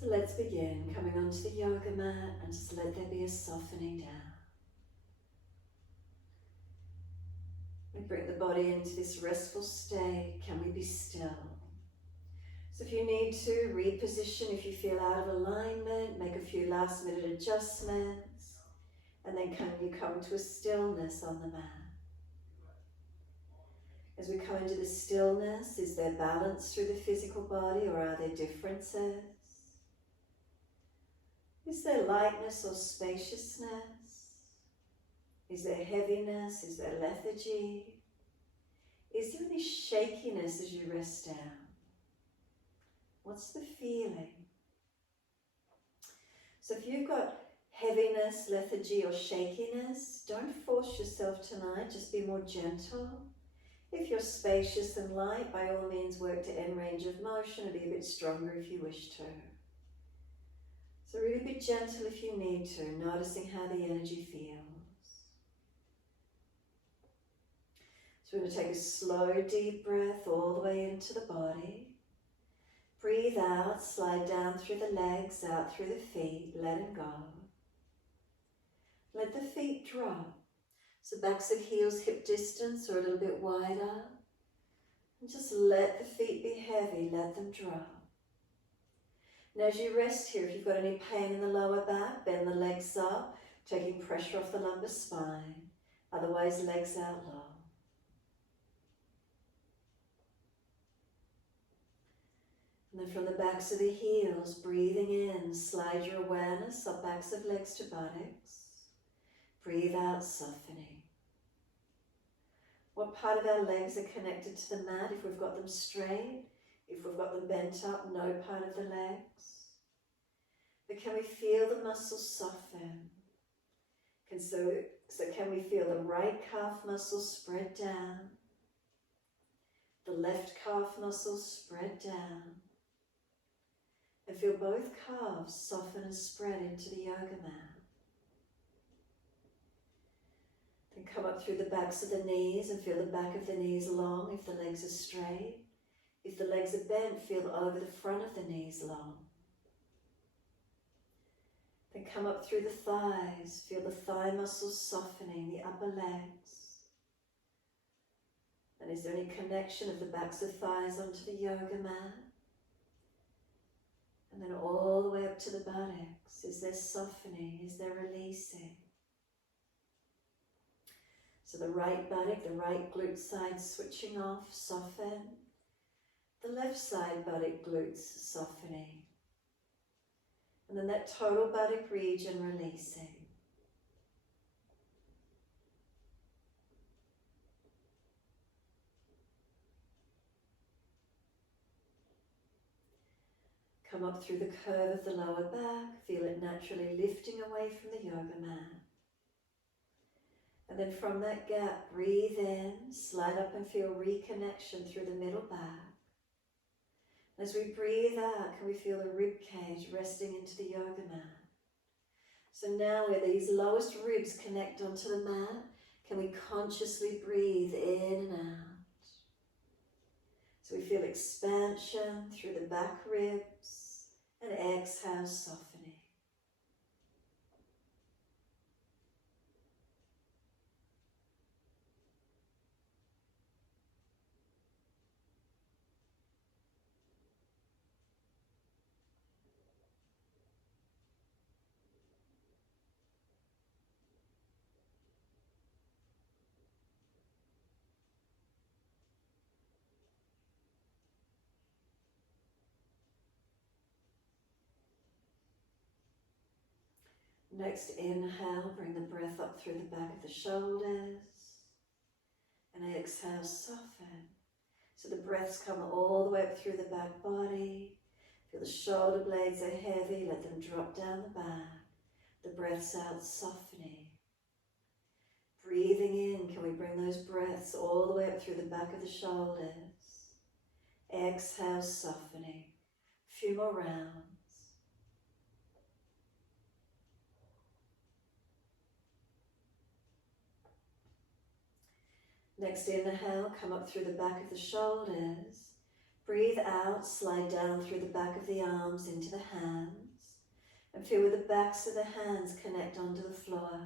So let's begin coming onto the yoga mat and just let there be a softening down. We bring the body into this restful state. Can we be still? So if you need to reposition, if you feel out of alignment, make a few last minute adjustments, and then can you come to a stillness on the mat? As we come into the stillness, is there balance through the physical body or are there differences? Is there lightness or spaciousness? Is there heaviness? Is there lethargy? Is there any shakiness as you rest down? What's the feeling? So if you've got heaviness, lethargy or shakiness, don't force yourself tonight, just be more gentle. If you're spacious and light, by all means work to end range of motion and be a bit stronger if you wish to. So really be gentle if you need to, noticing how the energy feels. So we're going to take a slow, deep breath all the way into the body. Breathe out, slide down through the legs, out through the feet, letting go. Let the feet drop. So backs of heels hip distance or a little bit wider. And just let the feet be heavy, let them drop. And as you rest here, if you've got any pain in the lower back, bend the legs up, taking pressure off the lumbar spine. Otherwise, legs out long. And then from the backs of the heels, breathing in, slide your awareness up backs of legs to buttocks. Breathe out, softening. What part of our legs are connected to the mat? If we've got them straight, if we've got them bent up, no part of the legs. But can we feel the muscles soften? So can we feel the right calf muscle spread down? The left calf muscle spread down? And feel both calves soften and spread into the yoga mat. Then come up through the backs of the knees and feel the back of the knees long if the legs are straight. If the legs are bent, feel over the front of the knees long. Then come up through the thighs, feel the thigh muscles softening, the upper legs. And is there any connection of the backs of thighs onto the yoga mat? And then all the way up to the buttocks. Is there softening? Is there releasing? So the right buttock, the right glute side switching off, soften. The left side buttock glutes softening. And then that total buttock region releasing. Come up through the curve of the lower back, feel it naturally lifting away from the yoga mat. And then from that gap, breathe in, slide up and feel reconnection through the middle back. As we breathe out, can we feel the rib cage resting into the yoga mat? So now where these lowest ribs connect onto the mat, can we consciously breathe in and out? So we feel expansion through the back ribs and exhale, softening. Next inhale, bring the breath up through the back of the shoulders. And exhale, soften. So the breaths come all the way up through the back body. Feel the shoulder blades are heavy, let them drop down the back. The breaths out, softening. Breathing in, can we bring those breaths all the way up through the back of the shoulders. Exhale, softening. A few more rounds. Next inhale, come up through the back of the shoulders. Breathe out, slide down through the back of the arms into the hands, and feel where the backs of the hands connect onto the floor.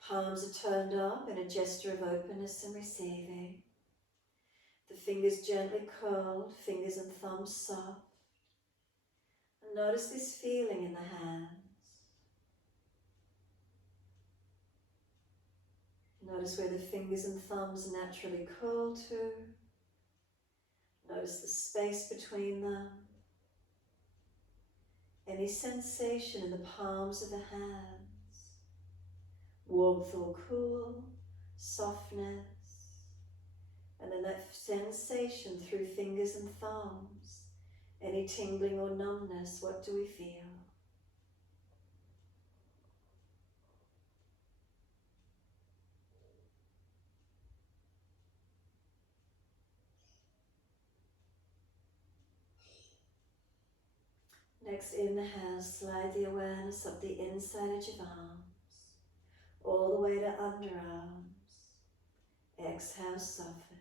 Palms are turned up in a gesture of openness and receiving. The fingers gently curled, fingers and thumbs soft. And notice this feeling in the hands. Notice where the fingers and thumbs naturally curl to. Notice the space between them. Any sensation in the palms of the hands. Warmth or cool, softness. And then that sensation through fingers and thumbs. Any tingling or numbness, what do we feel? Next, inhale, slide the awareness up the inside edge of arms, all the way to underarms. Exhale, soften.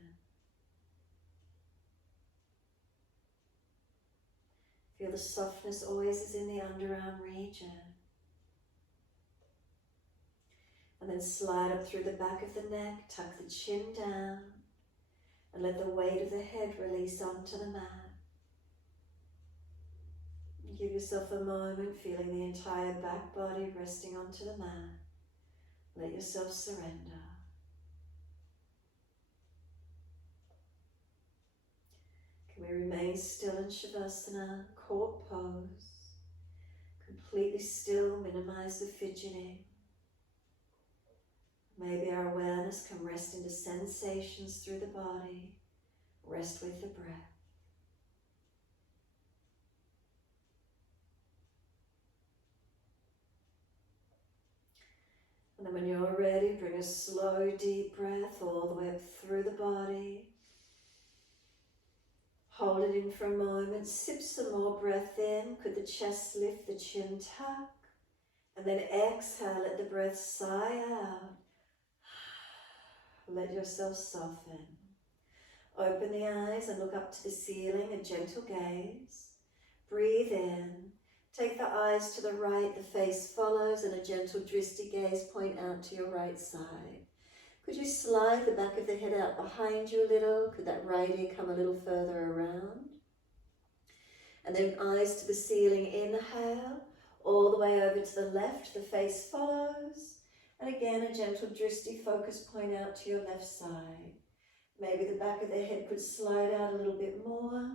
Feel the softness always is in the underarm region. And then slide up through the back of the neck, tuck the chin down, and let the weight of the head release onto the mat. Give yourself a moment, feeling the entire back body resting onto the mat. Let yourself surrender. Can we remain still in Shavasana, core pose? Completely still, minimize the fidgeting. Maybe our awareness can rest into sensations through the body. Rest with the breath. And then when you're ready, bring a slow, deep breath all the way up through the body. Hold it in for a moment, sip some more breath in. Could the chest lift, the chin tuck? And then exhale, let the breath sigh out. Let yourself soften. Open the eyes and look up to the ceiling, a gentle gaze. Breathe in. Take the eyes to the right, the face follows, and a gentle drishti gaze point out to your right side. Could you slide the back of the head out behind you a little? Could that right ear come a little further around? And then eyes to the ceiling, inhale, all the way over to the left, the face follows. And again, a gentle drishti focus point out to your left side. Maybe the back of the head could slide out a little bit more.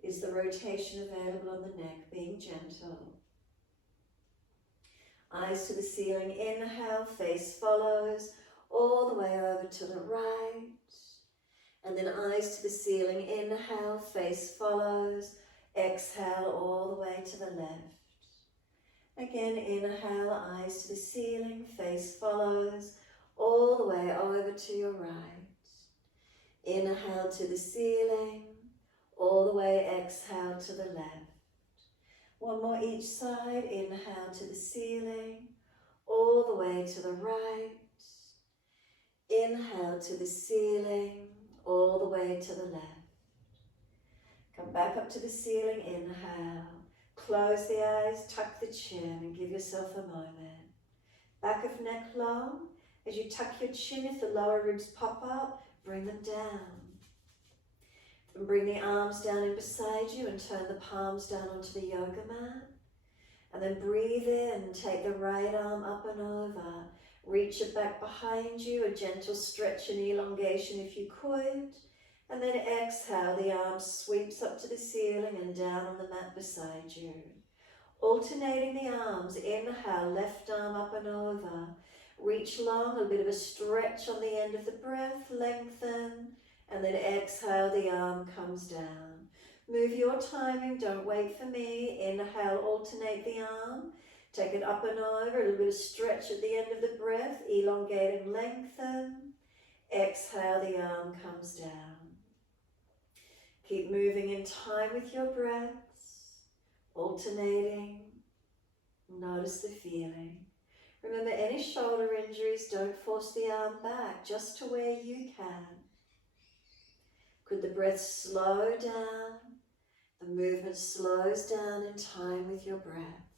Is the rotation available on the neck, being gentle? Eyes to the ceiling, inhale, face follows, all the way over to the right. And then eyes to the ceiling, inhale, face follows, exhale all the way to the left. Again, inhale, eyes to the ceiling, face follows, all the way over to your right. Inhale to the ceiling, all the way, exhale to the left. One more each side, inhale to the ceiling, all the way to the right. Inhale to the ceiling, all the way to the left. Come back up to the ceiling, inhale. Close the eyes, tuck the chin and give yourself a moment. Back of neck long. As you tuck your chin, if the lower ribs pop up, bring them down. And bring the arms down in beside you and turn the palms down onto the yoga mat. And then breathe in, take the right arm up and over. Reach it back behind you, a gentle stretch and elongation if you could. And then exhale, the arm sweeps up to the ceiling and down on the mat beside you. Alternating the arms, inhale, left arm up and over. Reach long, a bit of a stretch on the end of the breath, lengthen. And then exhale, the arm comes down. Move your timing, don't wait for me. Inhale, alternate the arm. Take it up and over, a little bit of stretch at the end of the breath. Elongate and lengthen. Exhale, the arm comes down. Keep moving in time with your breaths. Alternating. Notice the feeling. Remember, any shoulder injuries, don't force the arm back, just to where you can. Could the breath slow down? The movement slows down in time with your breath.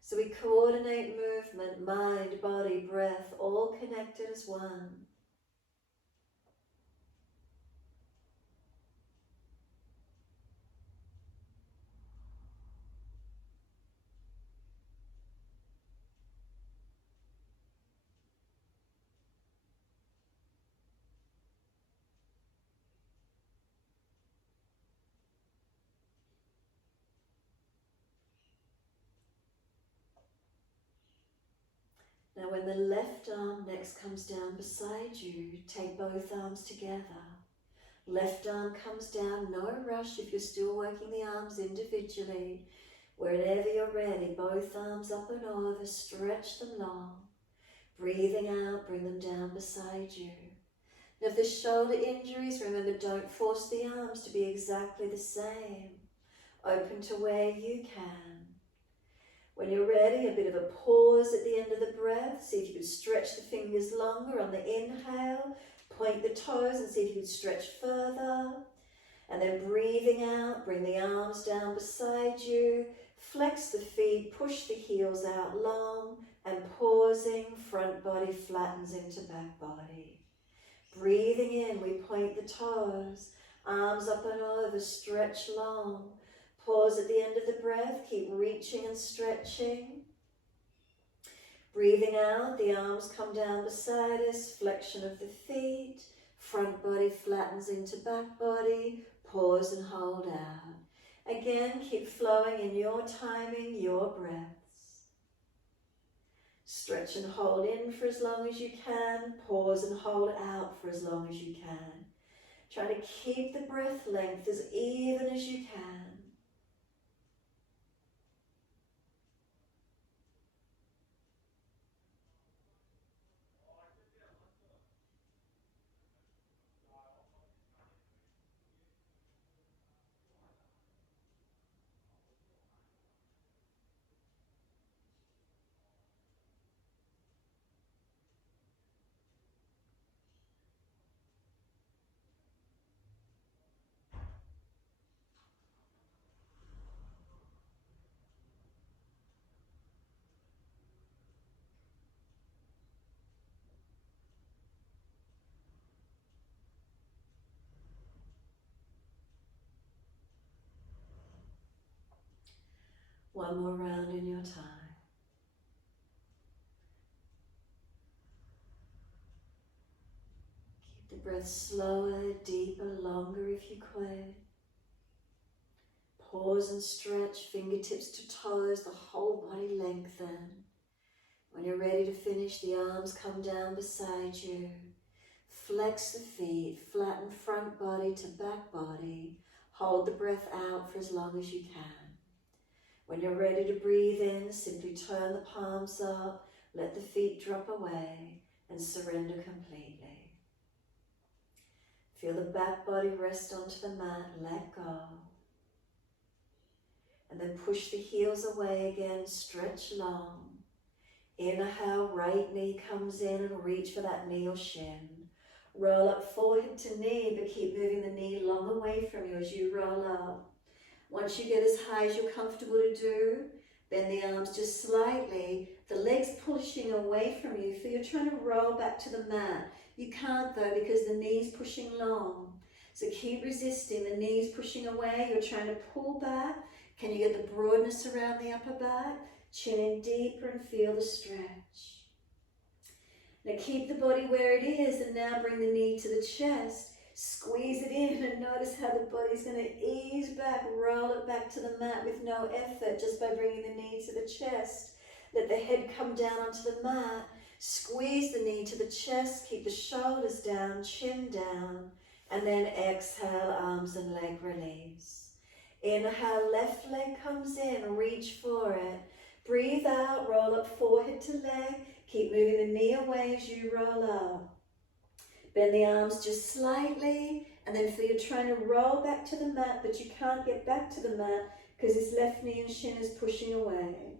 So we coordinate movement, mind, body, breath, all connected as one. Now when the left arm next comes down beside you, take both arms together. Left arm comes down, no rush if you're still working the arms individually. Whenever you're ready, both arms up and over, stretch them long. Breathing out, bring them down beside you. Now if there's shoulder injuries, remember don't force the arms to be exactly the same. Open to where you can. When you're ready, a bit of a pause at the end of the breath. See if you can stretch the fingers longer on the inhale. Point the toes and see if you can stretch further. And then breathing out, bring the arms down beside you. Flex the feet, push the heels out long. And pausing, front body flattens into back body. Breathing in, we point the toes. Arms up and over, stretch long. Pause at the end of the breath, keep reaching and stretching. Breathing out, the arms come down beside us, flexion of the feet, front body flattens into back body, pause and hold out. Again, keep flowing in your timing, your breaths. Stretch and hold in for as long as you can, pause and hold out for as long as you can. Try to keep the breath length as even as you can. One more round in your time. Keep the breath slower, deeper, longer if you could. Pause and stretch, fingertips to toes, the whole body lengthen. When you're ready to finish, the arms come down beside you. Flex the feet, flatten front body to back body. Hold the breath out for as long as you can. When you're ready to breathe in, simply turn the palms up, let the feet drop away, and surrender completely. Feel the back body rest onto the mat, let go. And then push the heels away again, stretch long. Inhale, right knee comes in and reach for that knee or shin. Roll up forehead to knee, but keep moving the knee long away from you as you roll up. Once you get as high as you're comfortable to do, bend the arms just slightly, the legs pushing away from you, so you're trying to roll back to the mat. You can't though because the knee's pushing long. So keep resisting, the knee's pushing away, you're trying to pull back. Can you get the broadness around the upper back? Chin in deeper and feel the stretch. Now keep the body where it is and now bring the knee to the chest. Squeeze it in and notice how the body's going to ease back, roll it back to the mat with no effort, just by bringing the knee to the chest. Let the head come down onto the mat. Squeeze the knee to the chest, keep the shoulders down, chin down, and then exhale, arms and leg release. Inhale, left leg comes in, reach for it. Breathe out, roll up forehead to leg, keep moving the knee away as you roll up. Bend the arms just slightly, and then feel you're trying to roll back to the mat, but you can't get back to the mat because this left knee and shin is pushing away.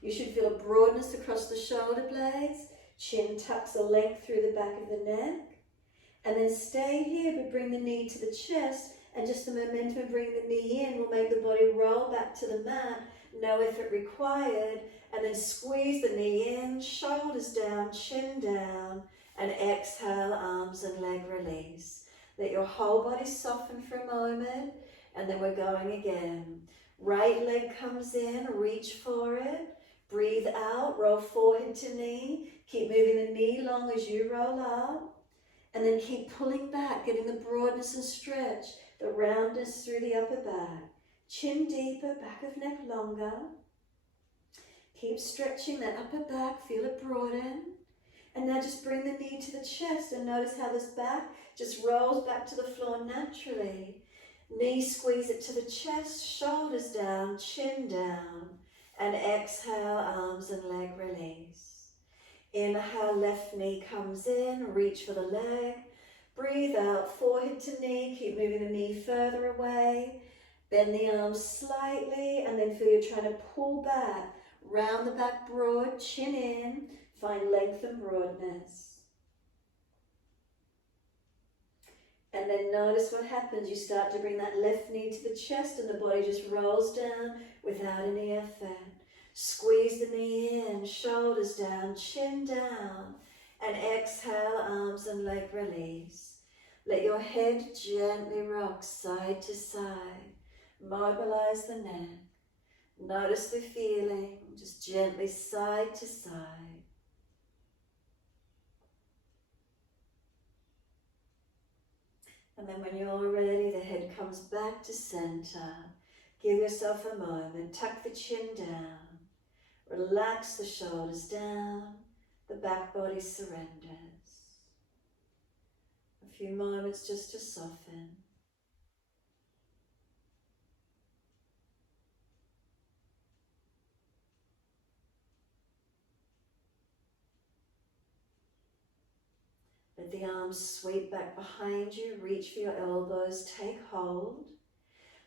You should feel a broadness across the shoulder blades, chin tucks a length through the back of the neck, And then stay here, but bring the knee to the chest, and just the momentum of bringing the knee in will make the body roll back to the mat. No effort required. And then squeeze the knee in, shoulders down, chin down, and exhale, arms and leg release. Let your whole body soften for a moment, and then we're going again. Right leg comes in, reach for it. Breathe out, roll forehead to knee. Keep moving the knee long as you roll up. And then keep pulling back, getting the broadness and stretch, the roundness through the upper back. Chin deeper, back of neck longer. Keep stretching that upper back, feel it broaden. And now just bring the knee to the chest and notice how this back just rolls back to the floor naturally. Knee squeeze it to the chest, shoulders down, chin down. And exhale, arms and leg release. Inhale, left knee comes in, reach for the leg. Breathe out, forehead to knee, keep moving the knee further away. Bend the arms slightly and then feel you're trying to pull back. Round the back broad, chin in, find length and broadness. And then notice what happens. You start to bring that left knee to the chest and the body just rolls down without any effort. Squeeze the knee in, shoulders down, chin down, and exhale, arms and leg release. Let your head gently rock side to side. Mobilize the neck. Notice the feeling, just gently side to side. And then when you're ready, the head comes back to center. Give yourself a moment, tuck the chin down. Relax the shoulders down, the back body surrenders. A few moments just to soften. Let the arms sweep back behind you, reach for your elbows, take hold.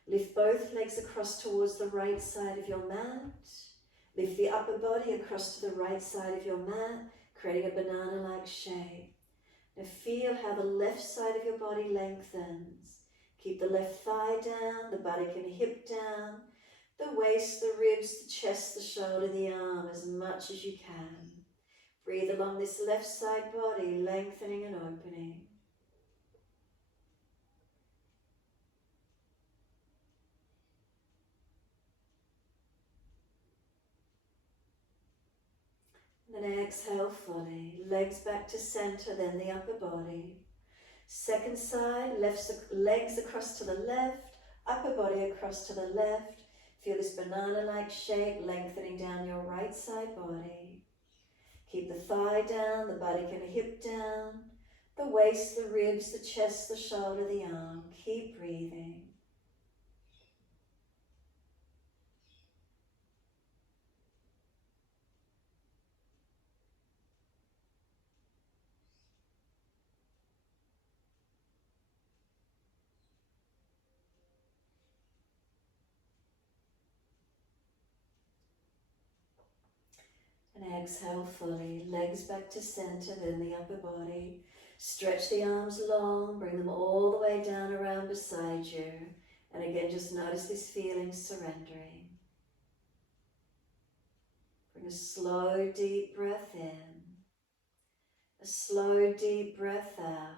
Lift both legs across towards the right side of your mat. Lift the upper body across to the right side of your mat, creating a banana-like shape. Now feel how the left side of your body lengthens. Keep the left thigh down, the buttock and hip down, the waist, the ribs, the chest, the shoulder, the arm, as much as you can. Breathe along this left side body, lengthening and opening. And then exhale fully, legs back to center, then the upper body. Second side, legs across to the left, upper body across to the left. Feel this banana-like shape lengthening down your right side body. Keep the thigh down, the buttock and hip down, the waist, the ribs, the chest, the shoulder, the arm. Keep breathing. And exhale fully, legs back to center, then the upper body. Stretch the arms long, bring them all the way down around beside you. And again, just notice this feeling, surrendering. Bring a slow, deep breath in. A slow, deep breath out.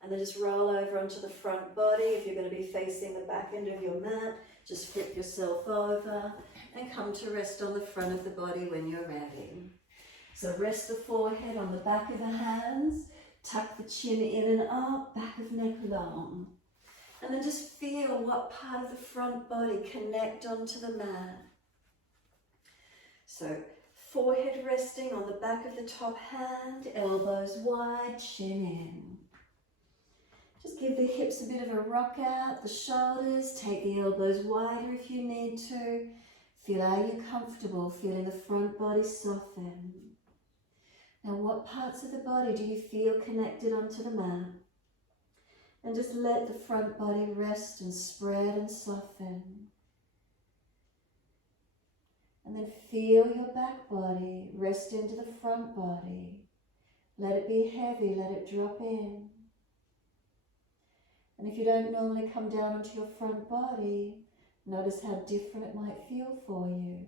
And then just roll over onto the front body. If you're going to be facing the back end of your mat, just flip yourself over and come to rest on the front of the body when you're ready. So rest the forehead on the back of the hands, tuck the chin in and up, back of neck long. And then just feel what part of the front body connect onto the mat. So forehead resting on the back of the top hand, elbows wide, chin in. Just give the hips a bit of a rock out, the shoulders, take the elbows wider if you need to. Feel how you're comfortable, feeling the front body soften. Now what parts of the body do you feel connected onto the mat? And just let the front body rest and spread and soften. And then feel your back body rest into the front body. Let it be heavy, let it drop in. And if you don't normally come down onto your front body, notice how different it might feel for you.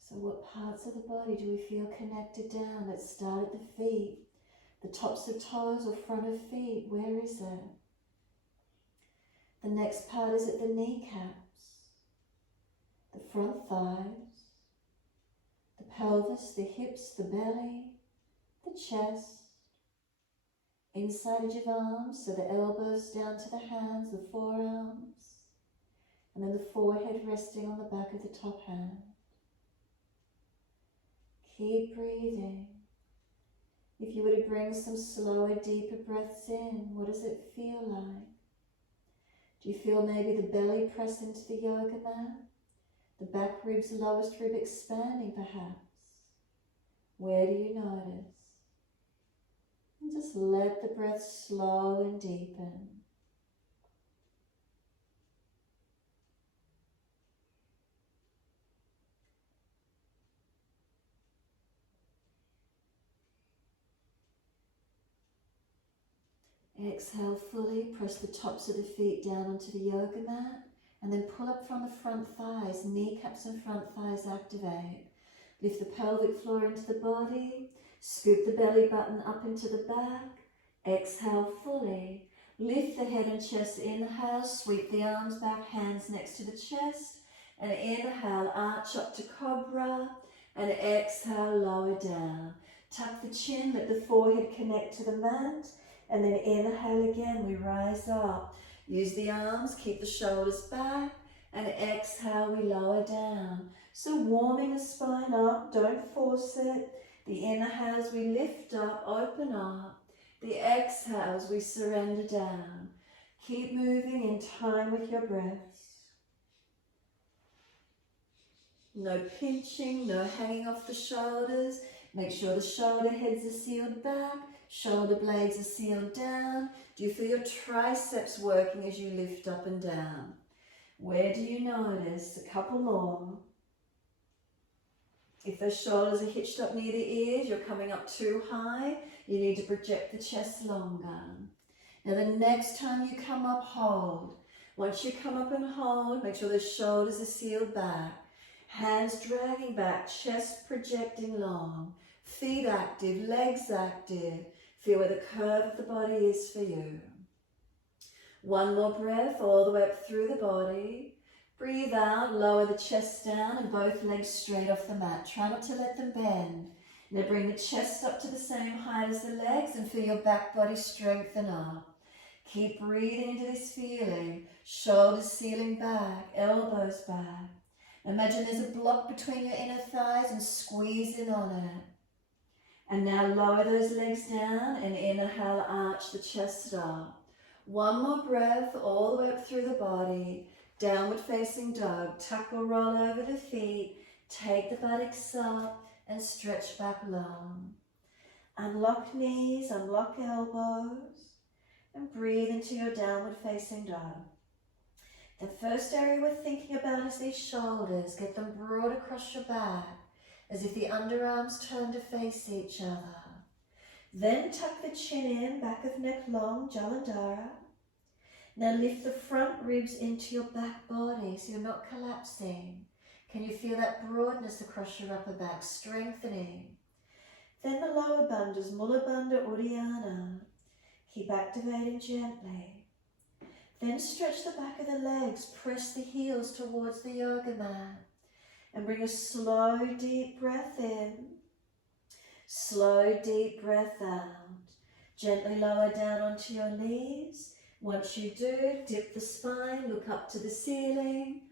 So what parts of the body do we feel connected down? Let's start at the feet. The tops of toes or front of feet, where is it? The next part is at the kneecaps, the front thighs, the pelvis, the hips, the belly, the chest, inside edge of arms, so the elbows down to the hands, the forearms, and then the forehead resting on the back of the top hand. Keep breathing. If you were to bring some slower, deeper breaths in, what does it feel like? Do you feel maybe the belly press into the yoga mat? The back ribs, lowest rib expanding perhaps? Where do you notice? And just let the breath slow and deepen. Exhale fully, press the tops of the feet down onto the yoga mat, and then pull up from the front thighs, kneecaps and front thighs activate. Lift the pelvic floor into the body, scoop the belly button up into the back, exhale fully. Lift the head and chest, inhale, sweep the arms back, hands next to the chest, and inhale, arch up to cobra, and exhale, lower down. Tuck the chin, let the forehead connect to the mat, and then inhale again, we rise up. Use the arms, keep the shoulders back, and exhale, we lower down. So warming the spine up, don't force it. The inhales, we lift up, open up. The exhales, we surrender down. Keep moving in time with your breaths. No pinching, no hanging off the shoulders. Make sure the shoulder heads are sealed back, shoulder blades are sealed down. Do you feel your triceps working as you lift up and down? Where do you notice? A couple more. If those shoulders are hitched up near the ears, you're coming up too high, you need to project the chest longer. Now the next time you come up, hold. Once you come up and hold, make sure those shoulders are sealed back. Hands dragging back, chest projecting long. Feet active, legs active. Feel where the curve of the body is for you. One more breath all the way up through the body. Breathe out, lower the chest down and both legs straight off the mat. Try not to let them bend. Now bring the chest up to the same height as the legs and feel your back body strengthen up. Keep breathing into this feeling. Shoulders sealing back, elbows back. Imagine there's a block between your inner thighs and squeeze in on it. And now lower those legs down and inhale, arch the chest up. One more breath all the way up through the body. Downward facing dog. Tuck or roll over the feet. Take the buttocks up and stretch back long. Unlock knees, unlock elbows. And breathe into your downward facing dog. The first area we're thinking about is these shoulders. Get them broad across your back, as if the underarms turn to face each other. Then tuck the chin in, back of neck long, Jalandhara. Now lift the front ribs into your back body so you're not collapsing. Can you feel that broadness across your upper back, strengthening? Then the lower bandhas, Mula Bandha, Uddiyana. Keep activating gently. Then stretch the back of the legs, press the heels towards the yoga mat. And bring a slow, deep breath in. Slow, deep breath out. Gently lower down onto your knees. Once you do, dip the spine, look up to the ceiling.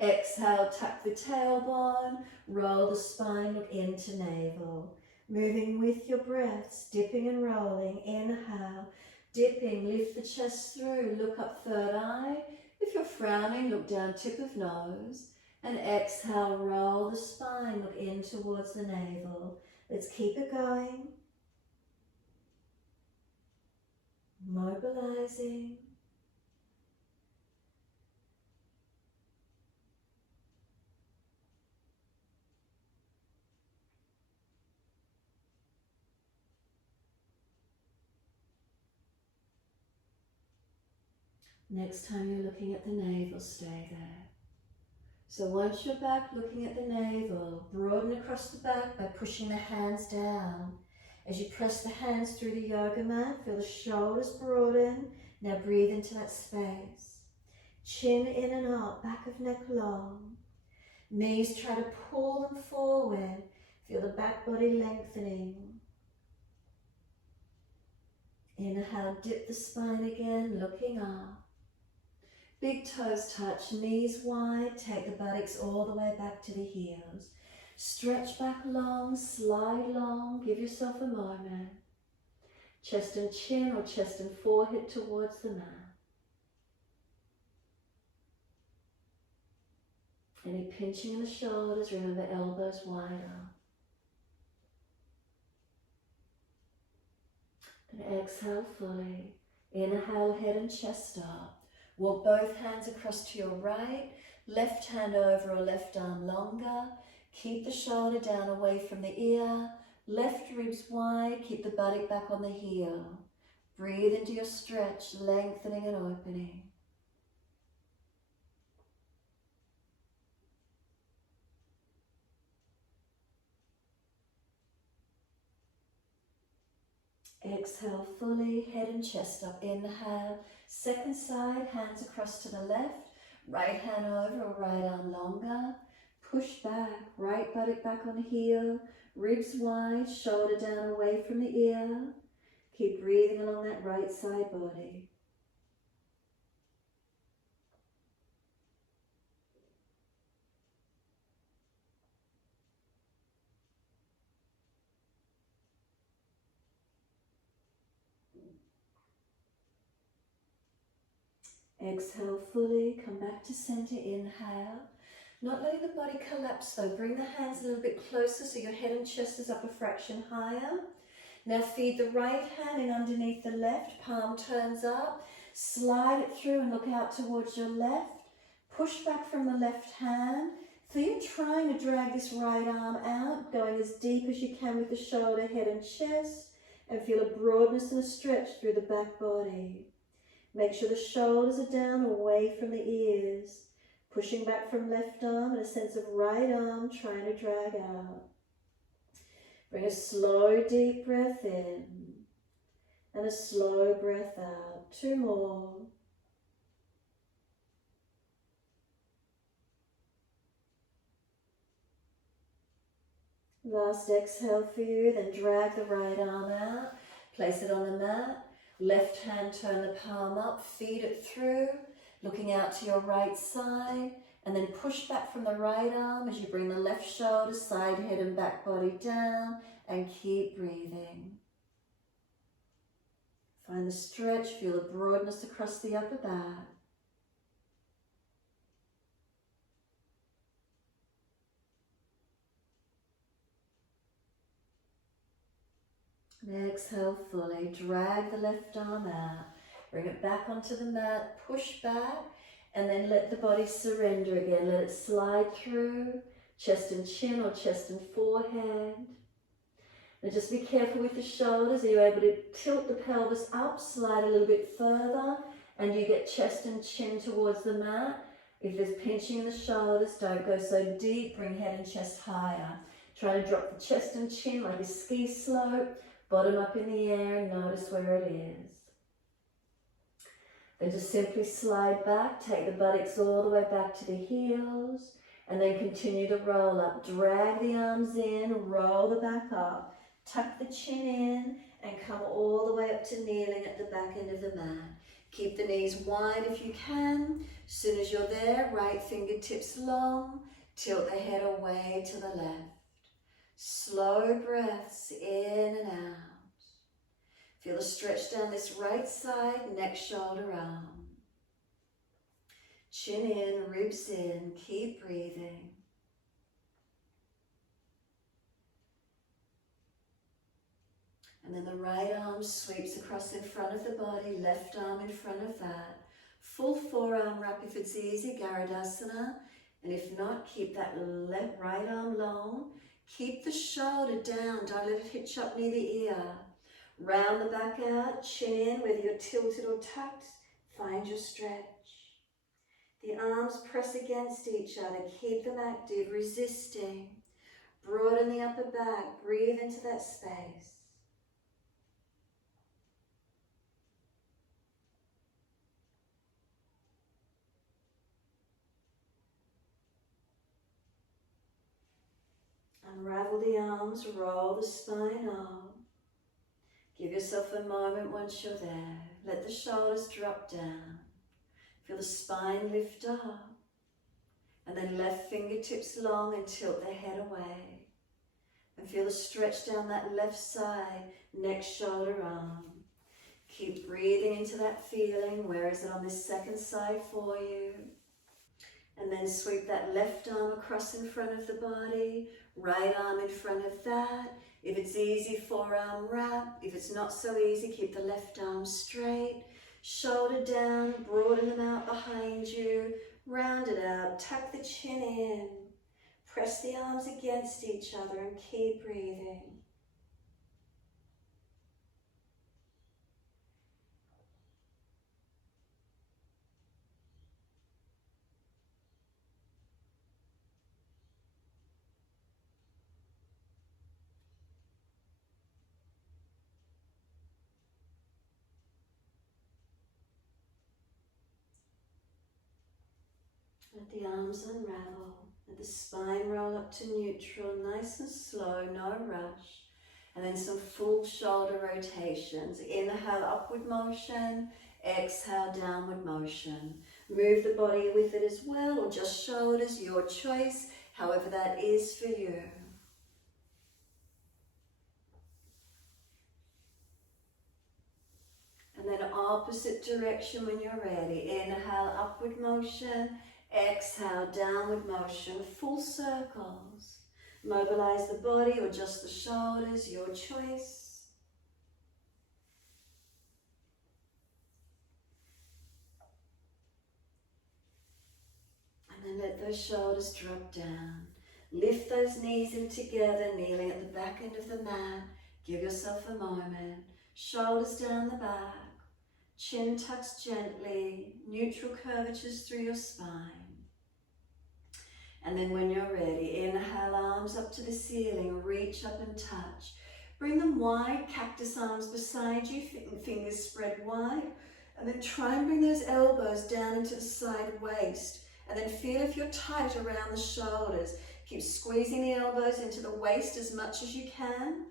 Exhale, tuck the tailbone, roll the spine, look into navel. Moving with your breaths, dipping and rolling. Inhale, dipping, lift the chest through, look up third eye. If you're frowning, look down tip of nose. And exhale, roll the spine, look in towards the navel. Let's keep it going. Mobilizing. Next time you're looking at the navel, stay there. So once you're back looking at the navel, broaden across the back by pushing the hands down. As you press the hands through the yoga mat, feel the shoulders broaden. Now breathe into that space. Chin in and out, back of neck long. Knees try to pull them forward. Feel the back body lengthening. Inhale, dip the spine again, looking up. Big toes touch, knees wide, take the buttocks all the way back to the heels. Stretch back long, slide long, give yourself a moment. Chest and chin or chest and forehead towards the mat. Any pinching in the shoulders, remember elbows wide up. And exhale fully. Inhale, head and chest up. Walk both hands across to your right, left hand over or left arm longer. Keep the shoulder down away from the ear, left ribs wide, keep the buttock back on the heel. Breathe into your stretch, lengthening and opening. Exhale fully, head and chest up. Inhale, second side, hands across to the left, right hand over or right arm longer. Push back, right buttock back on the heel, ribs wide, shoulder down away from the ear. Keep breathing along that right side body. Exhale fully, come back to center, inhale. Not letting the body collapse though, bring the hands a little bit closer so your head and chest is up a fraction higher. Now feed the right hand in underneath the left, palm turns up, slide it through and look out towards your left. Push back from the left hand. Feel you're trying to drag this right arm out, going as deep as you can with the shoulder, head and chest, and feel a broadness and a stretch through the back body. Make sure the shoulders are down away from the ears. Pushing back from left arm and a sense of right arm trying to drag out. Bring a slow deep breath in and a slow breath out. 2 more. Last exhale for you, then drag the right arm out, place it on the mat. Left hand, turn the palm up, feed it through, looking out to your right side, and then push back from the right arm as you bring the left shoulder, side, head and back body down, and keep breathing. Find the stretch, feel the broadness across the upper back. And exhale fully, drag the left arm out, bring it back onto the mat, push back, and then let the body surrender again. Let it slide through, chest and chin or chest and forehead. And just be careful with the shoulders. Are you able to tilt the pelvis up, slide a little bit further, and you get chest and chin towards the mat? If there's pinching in the shoulders, don't go so deep, bring head and chest higher. Try to drop the chest and chin like a ski slope. Bottom up in the air and notice where it is. Then just simply slide back, take the buttocks all the way back to the heels, and then continue to roll up. Drag the arms in, roll the back up, tuck the chin in, and come all the way up to kneeling at the back end of the mat. Keep the knees wide if you can. As soon as you're there, right fingertips long, tilt the head away to the left. Slow breaths in and out. Feel the stretch down this right side, neck, shoulder, arm. Chin in, ribs in, keep breathing. And then the right arm sweeps across in front of the body, left arm in front of that. Full forearm wrap if it's easy, Udkatasana. And if not, keep that left right arm long. Keep the shoulder down, don't let it hitch up near the ear. Round the back out, chin in, whether you're tilted or tucked. Find your stretch. The arms press against each other. Keep them active, resisting. Broaden the upper back. Breathe into that space. Unravel the arms, roll the spine up. Give yourself a moment once you're there. Let the shoulders drop down. Feel the spine lift up. And then left fingertips long and tilt the head away. And feel the stretch down that left side, neck, shoulder, arm. Keep breathing into that feeling. Where is it on this second side for you? And then sweep that left arm across in front of the body, right arm in front of that. If it's easy, forearm wrap. If it's not so easy, keep the left arm straight. Shoulder down, broaden them out behind you. Round it out, tuck the chin in. Press the arms against each other and keep breathing. Let the arms unravel. Let the spine roll up to neutral, nice and slow, no rush. And then some full shoulder rotations. Inhale, upward motion. Exhale, downward motion. Move the body with it as well, or just shoulders, your choice, however that is for you. And then opposite direction when you're ready. Inhale, upward motion. Exhale, downward motion. Full circles. Mobilize the body or just the shoulders, your choice. And then let those shoulders drop down. Lift those knees in together, kneeling at the back end of the mat. Give yourself a moment. Shoulders down the back. Chin tucks gently. Neutral curvatures through your spine. And then when you're ready, inhale, arms up to the ceiling, reach up and touch. Bring them wide, cactus arms beside you, fingers spread wide. And then try and bring those elbows down into the side waist. And then feel if you're tight around the shoulders. Keep squeezing the elbows into the waist as much as you can.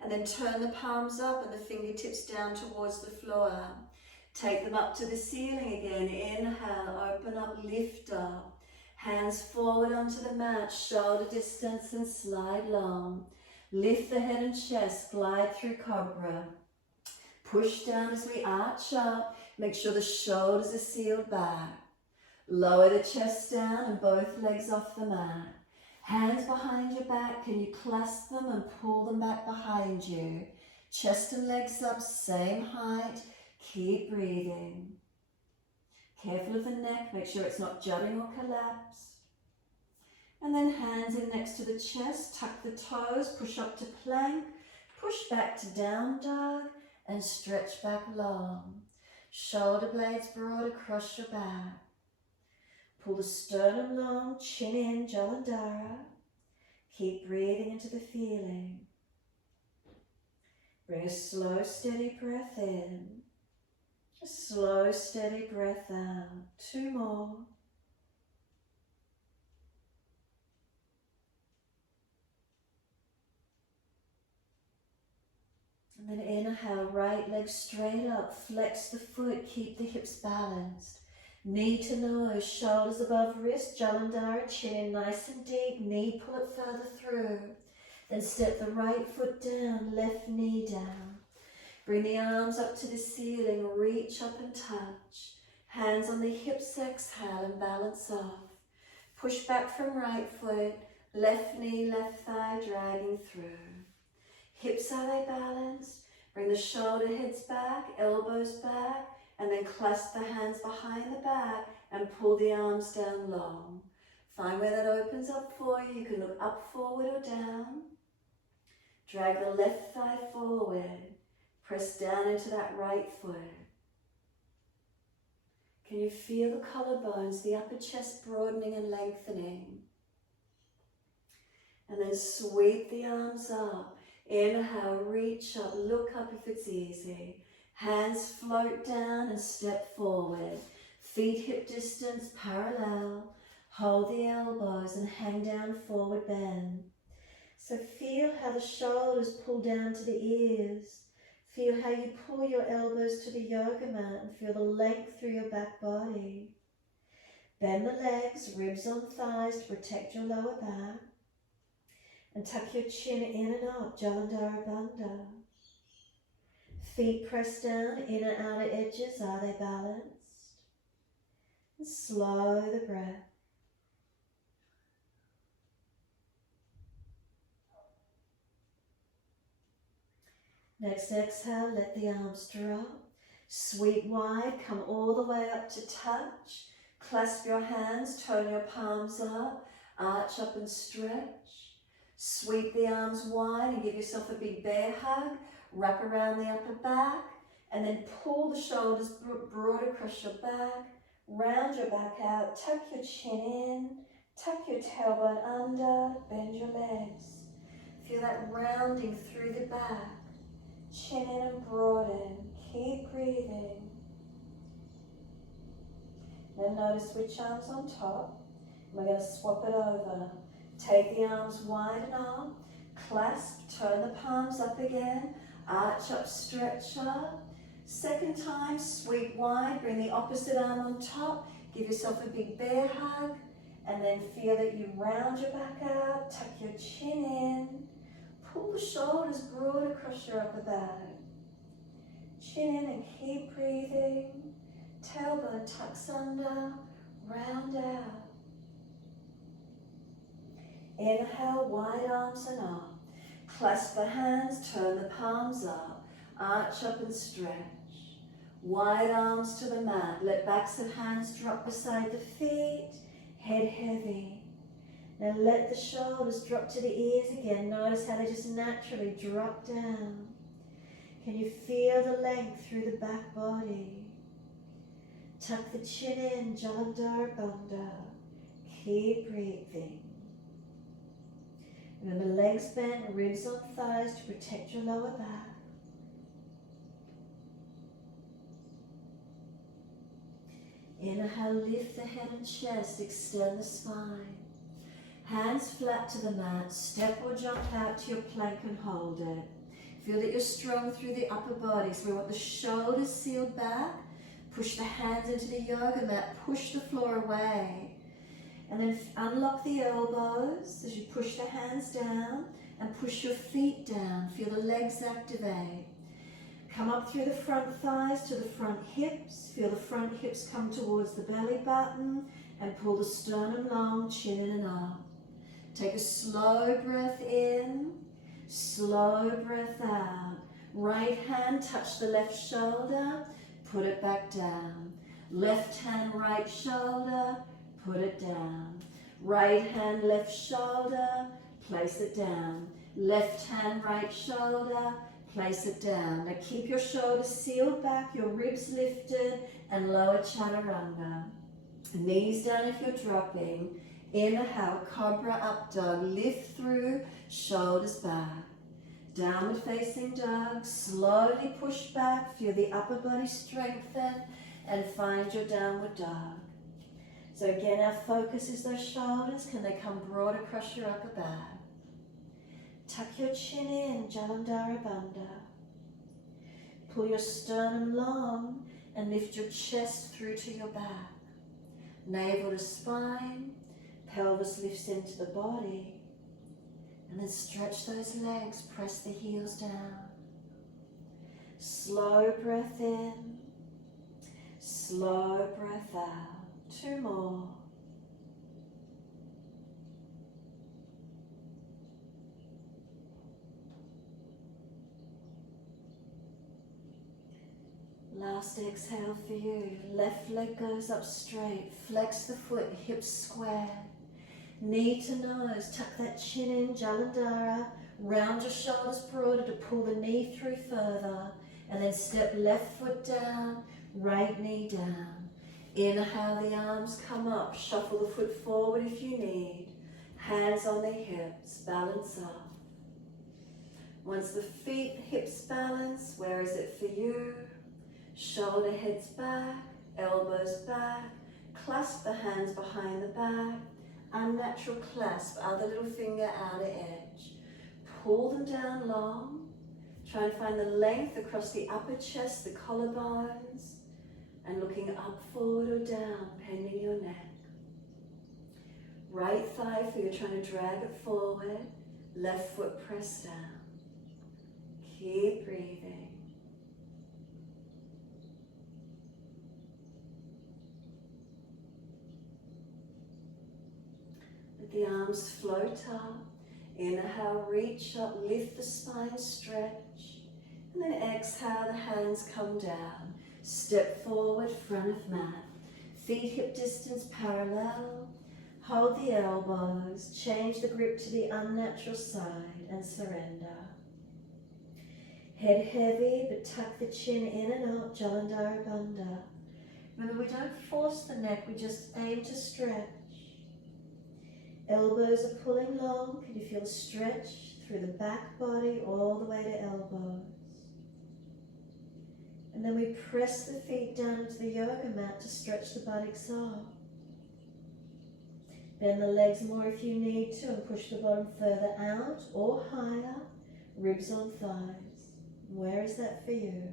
And then turn the palms up and the fingertips down towards the floor. Take them up to the ceiling again. Inhale, open up, lift up. Hands forward onto the mat, shoulder distance and slide long. Lift the head and chest, glide through cobra. Push down as we arch up. Make sure the shoulders are sealed back. Lower the chest down and both legs off the mat. Hands behind your back, can you clasp them and pull them back behind you? Chest and legs up, same height. Keep breathing. Careful of the neck, make sure it's not jutting or collapsed. And then hands in next to the chest, tuck the toes, push up to plank, push back to down dog, and stretch back long. Shoulder blades broad across your back. Pull the sternum long, chin in, Jalandhara. Keep breathing into the feeling. Bring a slow, steady breath in. A slow, steady breath out. 2 more. And then inhale, right leg straight up, flex the foot, keep the hips balanced. Knee to nose, shoulders above wrist, Jalandhara, chin in nice and deep, knee pull it further through. Then step the right foot down, left knee down. Bring the arms up to the ceiling, reach up and touch. Hands on the hips, exhale and balance off. Push back from right foot, left knee, left thigh, dragging through. Hips, are they balanced? Bring the shoulder heads back, elbows back, and then clasp the hands behind the back and pull the arms down long. Find where that opens up for you. You can look up, forward or down. Drag the left thigh forward. Press down into that right foot. Can you feel the collarbones, the upper chest broadening and lengthening? And then sweep the arms up. Inhale, reach up, look up if it's easy. Hands float down and step forward. Feet hip distance parallel. Hold the elbows and hang down, forward bend. So feel how the shoulders pull down to the ears. Feel how you pull your elbows to the yoga mat and feel the length through your back body. Bend the legs, ribs on thighs to protect your lower back. And tuck your chin in and up, Jalandhara Bandha. Feet press down, inner outer edges, are they balanced? And slow the breath. Next exhale, let the arms drop. Sweep wide, come all the way up to touch. Clasp your hands, turn your palms up, arch up and stretch. Sweep the arms wide and give yourself a big bear hug. Wrap around the upper back and then pull the shoulders broad across your back. Round your back out, tuck your chin in, tuck your tailbone under, bend your legs. Feel that rounding through the back. Chin in and broaden. Keep breathing. Then notice which arm's on top. We're going to swap it over. Take the arms wide and up. Clasp, turn the palms up again. Arch up, stretch up. Second time, sweep wide. Bring the opposite arm on top. Give yourself a big bear hug. And then feel that you round your back out. Tuck your chin in. Pull the shoulders broad across your upper back. Chin in and keep breathing. Tailbone tucks under. Round out. Inhale, wide arms and up. Clasp the hands, turn the palms up. Arch up and stretch. Wide arms to the mat. Let backs of hands drop beside the feet. Head heavy. Now let the shoulders drop to the ears again. Notice how they just naturally drop down. Can you feel the length through the back body? Tuck the chin in, Jalandhara Bandha. Keep breathing. Remember, legs bent, ribs on thighs to protect your lower back. Inhale, lift the head and chest, extend the spine. Hands flat to the mat, step or jump out to your plank and hold it. Feel that you're strong through the upper body. So we want the shoulders sealed back. Push the hands into the yoga mat, push the floor away. And then unlock the elbows as you push the hands down and push your feet down. Feel the legs activate. Come up through the front thighs to the front hips. Feel the front hips come towards the belly button and pull the sternum long, chin in and up. Take a slow breath in, slow breath out. Right hand touch the left shoulder, put it back down. Left hand, right shoulder, put it down. Right hand, left shoulder, place it down. Left hand, right shoulder, place it down. Now keep your shoulders sealed back, your ribs lifted, and lower chaturanga. Knees down if you're dropping. Inhale, cobra up dog. Lift through, shoulders back. Downward facing dog. Slowly push back. Feel the upper body strengthen and find your downward dog. So again, our focus is those shoulders. Can they come broad across your upper back? Tuck your chin in, Jalandhara Bandha. Pull your sternum long and lift your chest through to your back. Navel to spine, pelvis lifts into the body. And then stretch those legs, press the heels down. Slow breath in, slow breath out. 2 more. Last exhale for you. Left leg goes up straight. Flex the foot, hips square. Knee to nose. Tuck that chin in, Jalandhara. Round your shoulders broader to pull the knee through further. And then step left foot down, right knee down. Inhale, the arms come up. Shuffle the foot forward if you need. Hands on the hips, balance up. Once the feet, hips balance, where is it for you? Shoulder heads back, elbows back. Clasp the hands behind the back. Unnatural clasp, other little finger outer edge. Pull them down long. Try and find the length across the upper chest, the collarbones, and looking up, forward or down, bending your neck. Right thigh, feel you're trying to drag it forward. Left foot press down. Keep breathing. Let the arms float up. Inhale, reach up, lift the spine, stretch. And then exhale, the hands come down. Step forward, front of mat. Feet hip distance parallel. Hold the elbows. Change the grip to the unnatural side and surrender. Head heavy, but tuck the chin in and up, Jalandhara Bandha. Remember, we don't force the neck, we just aim to stretch. Elbows are pulling long. Can you feel stretch through the back body all the way to elbows? And then we press the feet down into the yoga mat to stretch the buttocks up. Bend the legs more if you need to and push the bottom further out or higher, ribs on thighs. Where is that for you?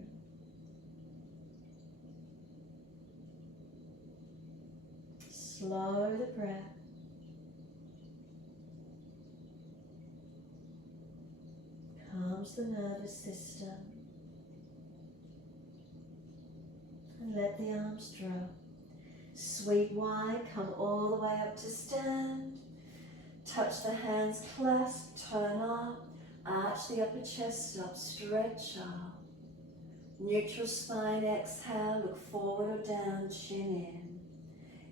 Slow the breath. Calms the nervous system. And let the arms drop. Sweep wide, come all the way up to stand. Touch the hands, clasp, turn up. Arch the upper chest up, stretch up. Neutral spine, exhale, look forward or down, chin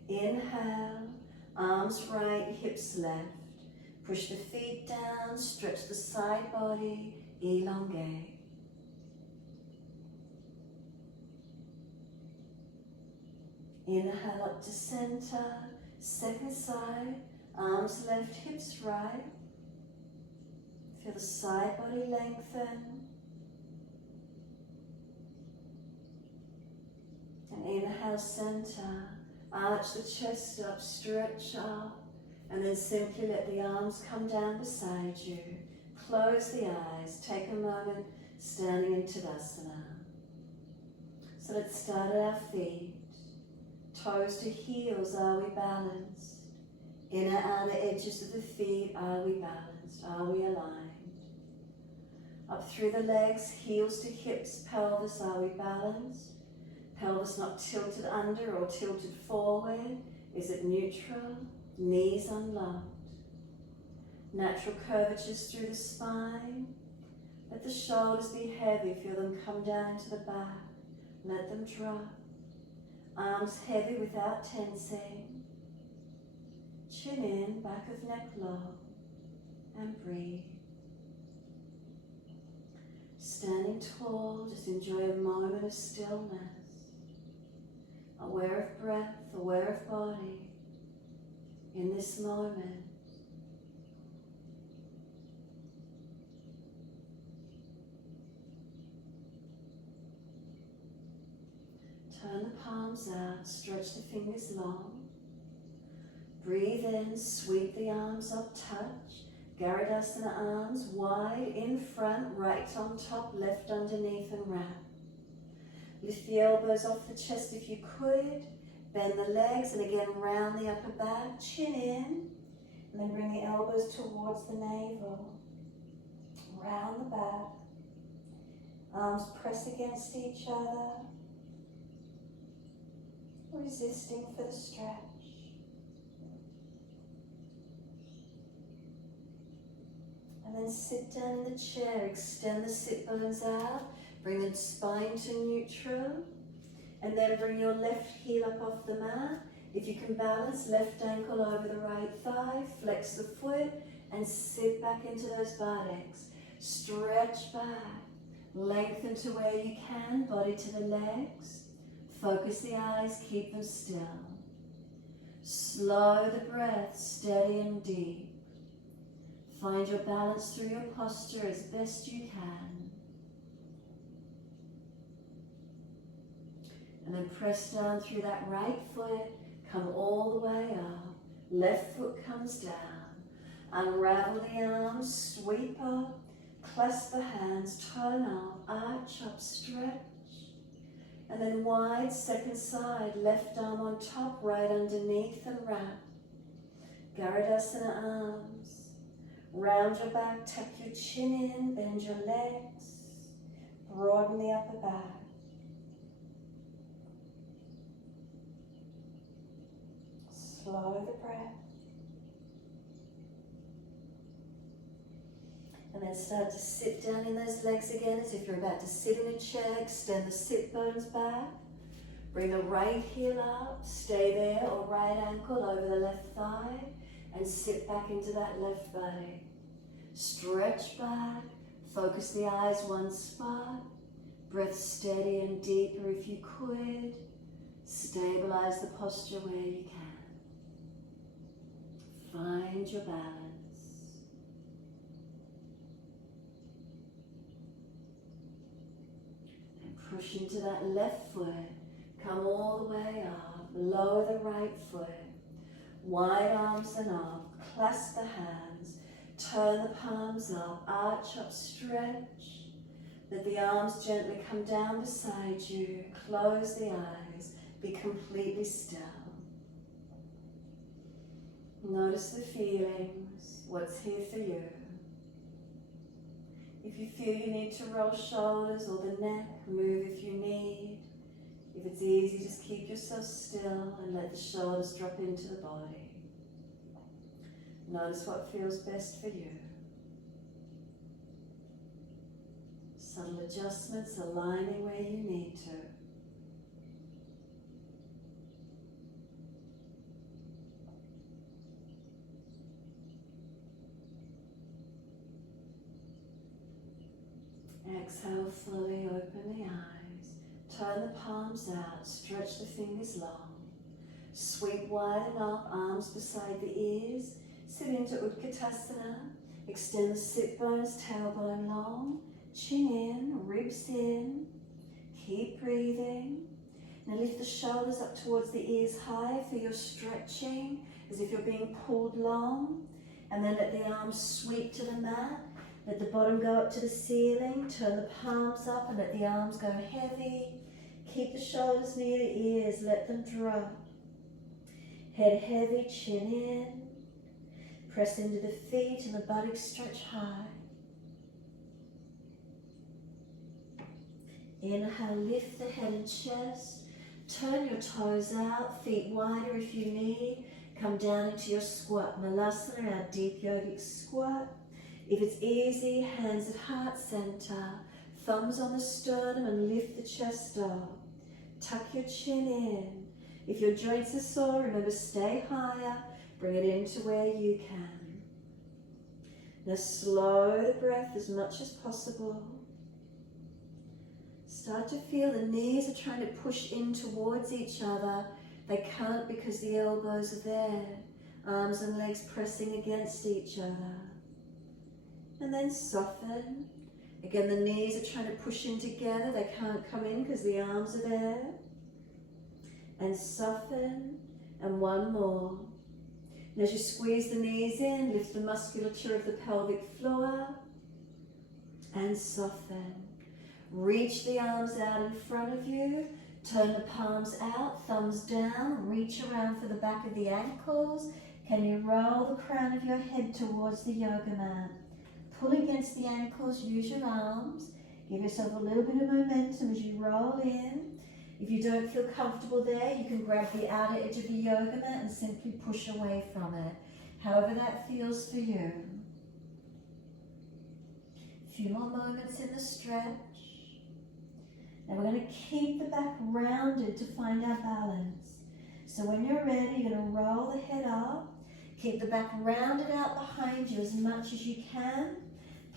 in. Inhale, arms right, hips left. Push the feet down, stretch the side body, elongate. Inhale up to center, second side, arms left, hips right. Feel the side body lengthen. And inhale, center, arch the chest up, stretch up. And then simply let the arms come down beside you. Close the eyes. Take a moment standing in Tadasana. So let's start at our feet. Toes to heels, are we balanced? Inner outer edges of the feet, are we balanced? Are we aligned? Up through the legs, heels to hips, pelvis, are we balanced? Pelvis not tilted under or tilted forward. Is it neutral? Knees unlocked. Natural curvatures through the spine. Let the shoulders be heavy. Feel them come down into the back. Let them drop. Arms heavy without tensing. Chin in, back of neck low. And breathe. Standing tall, just enjoy a moment of stillness. Aware of breath, aware of body. In this moment. Turn the palms out, stretch the fingers long. Breathe in, sweep the arms up, touch. Garudasana arms wide in front, right on top, left underneath and wrap. Lift the elbows off the chest if you could. Bend the legs and again round the upper back, chin in. And then bring the elbows towards the navel. Round the back. Arms press against each other. Resisting for the stretch. And then sit down in the chair. Extend the sit bones out. Bring the spine to neutral. And then bring your left heel up off the mat. If you can balance, left ankle over the right thigh. Flex the foot and sit back into those buttocks. Stretch back. Lengthen to where you can, body to the legs. Focus the eyes, keep them still. Slow the breath, steady and deep. Find your balance through your posture as best you can. And then press down through that right foot, come all the way up. Left foot comes down. Unravel the arms, sweep up, clasp the hands, turn up, arch up, stretch. And then wide second side, left arm on top, right underneath and wrap. Udkatasana arms. Round your back, tuck your chin in, bend your legs. Broaden the upper back. Slow the breath. And then start to sit down in those legs again as if you're about to sit in a chair. Extend the sit bones back. Bring the right heel up. Stay there, or right ankle over the left thigh. And sit back into that left body. Stretch back. Focus the eyes one spot. Breath steady and deeper if you could. Stabilize the posture where you can. Find your balance. And push into that left foot. Come all the way up. Lower the right foot. Wide arms and up. Clasp the hands. Turn the palms up. Arch up, stretch. Let the arms gently come down beside you. Close the eyes. Be completely still. Notice the feelings, what's here for you. If you feel you need to roll shoulders or the neck, move if you need. If it's easy, just keep yourself still and let the shoulders drop into the body. Notice what feels best for you. Subtle adjustments, aligning where you need to. Exhale fully, open the eyes. Turn the palms out, stretch the fingers long. Sweep wide and up, arms beside the ears. Sit into Udkatasana. Extend the sit bones, tailbone long. Chin in, ribs in. Keep breathing. Now lift the shoulders up towards the ears high for your stretching, as if you're being pulled long. And then let the arms sweep to the mat. Let the bottom go up to the ceiling, turn the palms up and let the arms go heavy. Keep the shoulders near the ears, let them drop. Head heavy, chin in. Press into the feet and the buttocks stretch high. Inhale, lift the head and chest. Turn your toes out, feet wider if you need. Come down into your squat. Malasana, our deep yogic squat. If it's easy, hands at heart center, thumbs on the sternum and lift the chest up. Tuck your chin in. If your joints are sore, remember stay higher, bring it into where you can. Now slow the breath as much as possible. Start to feel the knees are trying to push in towards each other. They can't because the elbows are there. Arms and legs pressing against each other. And then soften. Again, the knees are trying to push in together. They can't come in because the arms are there. And soften. And one more. And as you squeeze the knees in, lift the musculature of the pelvic floor. And soften. Reach the arms out in front of you. Turn the palms out, thumbs down. Reach around for the back of the ankles. Can you roll the crown of your head towards the yoga mat? Pull against the ankles, use your arms. Give yourself a little bit of momentum as you roll in. If you don't feel comfortable there, you can grab the outer edge of the yoga mat and simply push away from it. However that feels for you. A few more moments in the stretch. Now we're going to keep the back rounded to find our balance. So when you're ready, you're going to roll the head up. Keep the back rounded out behind you as much as you can.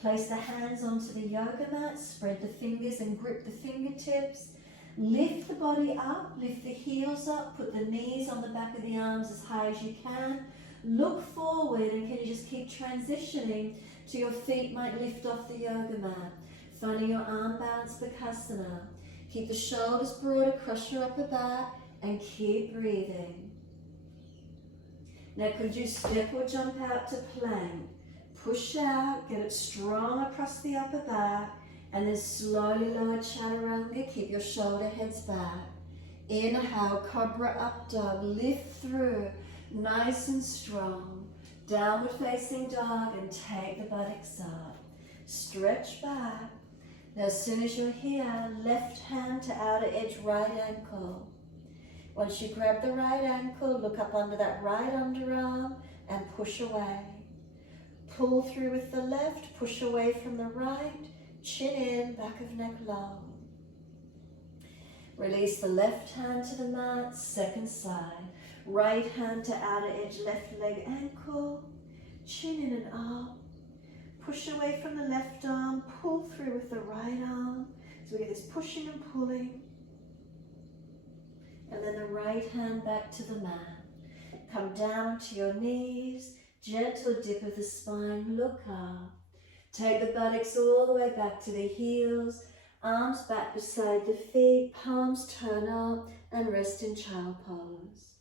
Place the hands onto the yoga mat. Spread the fingers and grip the fingertips. Lift the body up, lift the heels up, put the knees on the back of the arms as high as you can. Look forward, and can you just keep transitioning to your feet might lift off the yoga mat. Finding your arm balance Udkatasana. Keep the shoulders broad across your upper back and keep breathing. Now could you step or jump out to plank? Push out, get it strong across the upper back, and then slowly lower chaturanga. Keep your shoulder heads back. Inhale, cobra up dog, lift through, nice and strong. Downward facing dog, and take the buttocks up. Stretch back. Now as soon as you're here, left hand to outer edge right ankle. Once you grab the right ankle, look up under that right underarm and push away. Pull through with the left, push away from the right, chin in, back of neck long. Release the left hand to the mat, second side. Right hand to outer edge, left leg ankle, chin in and up. Push away from the left arm, pull through with the right arm. So we get this pushing and pulling. And then the right hand back to the mat. Come down to your knees, gentle dip of the spine, look up. Take the buttocks all the way back to the heels, arms back beside the feet, palms turn up, and rest in child pose.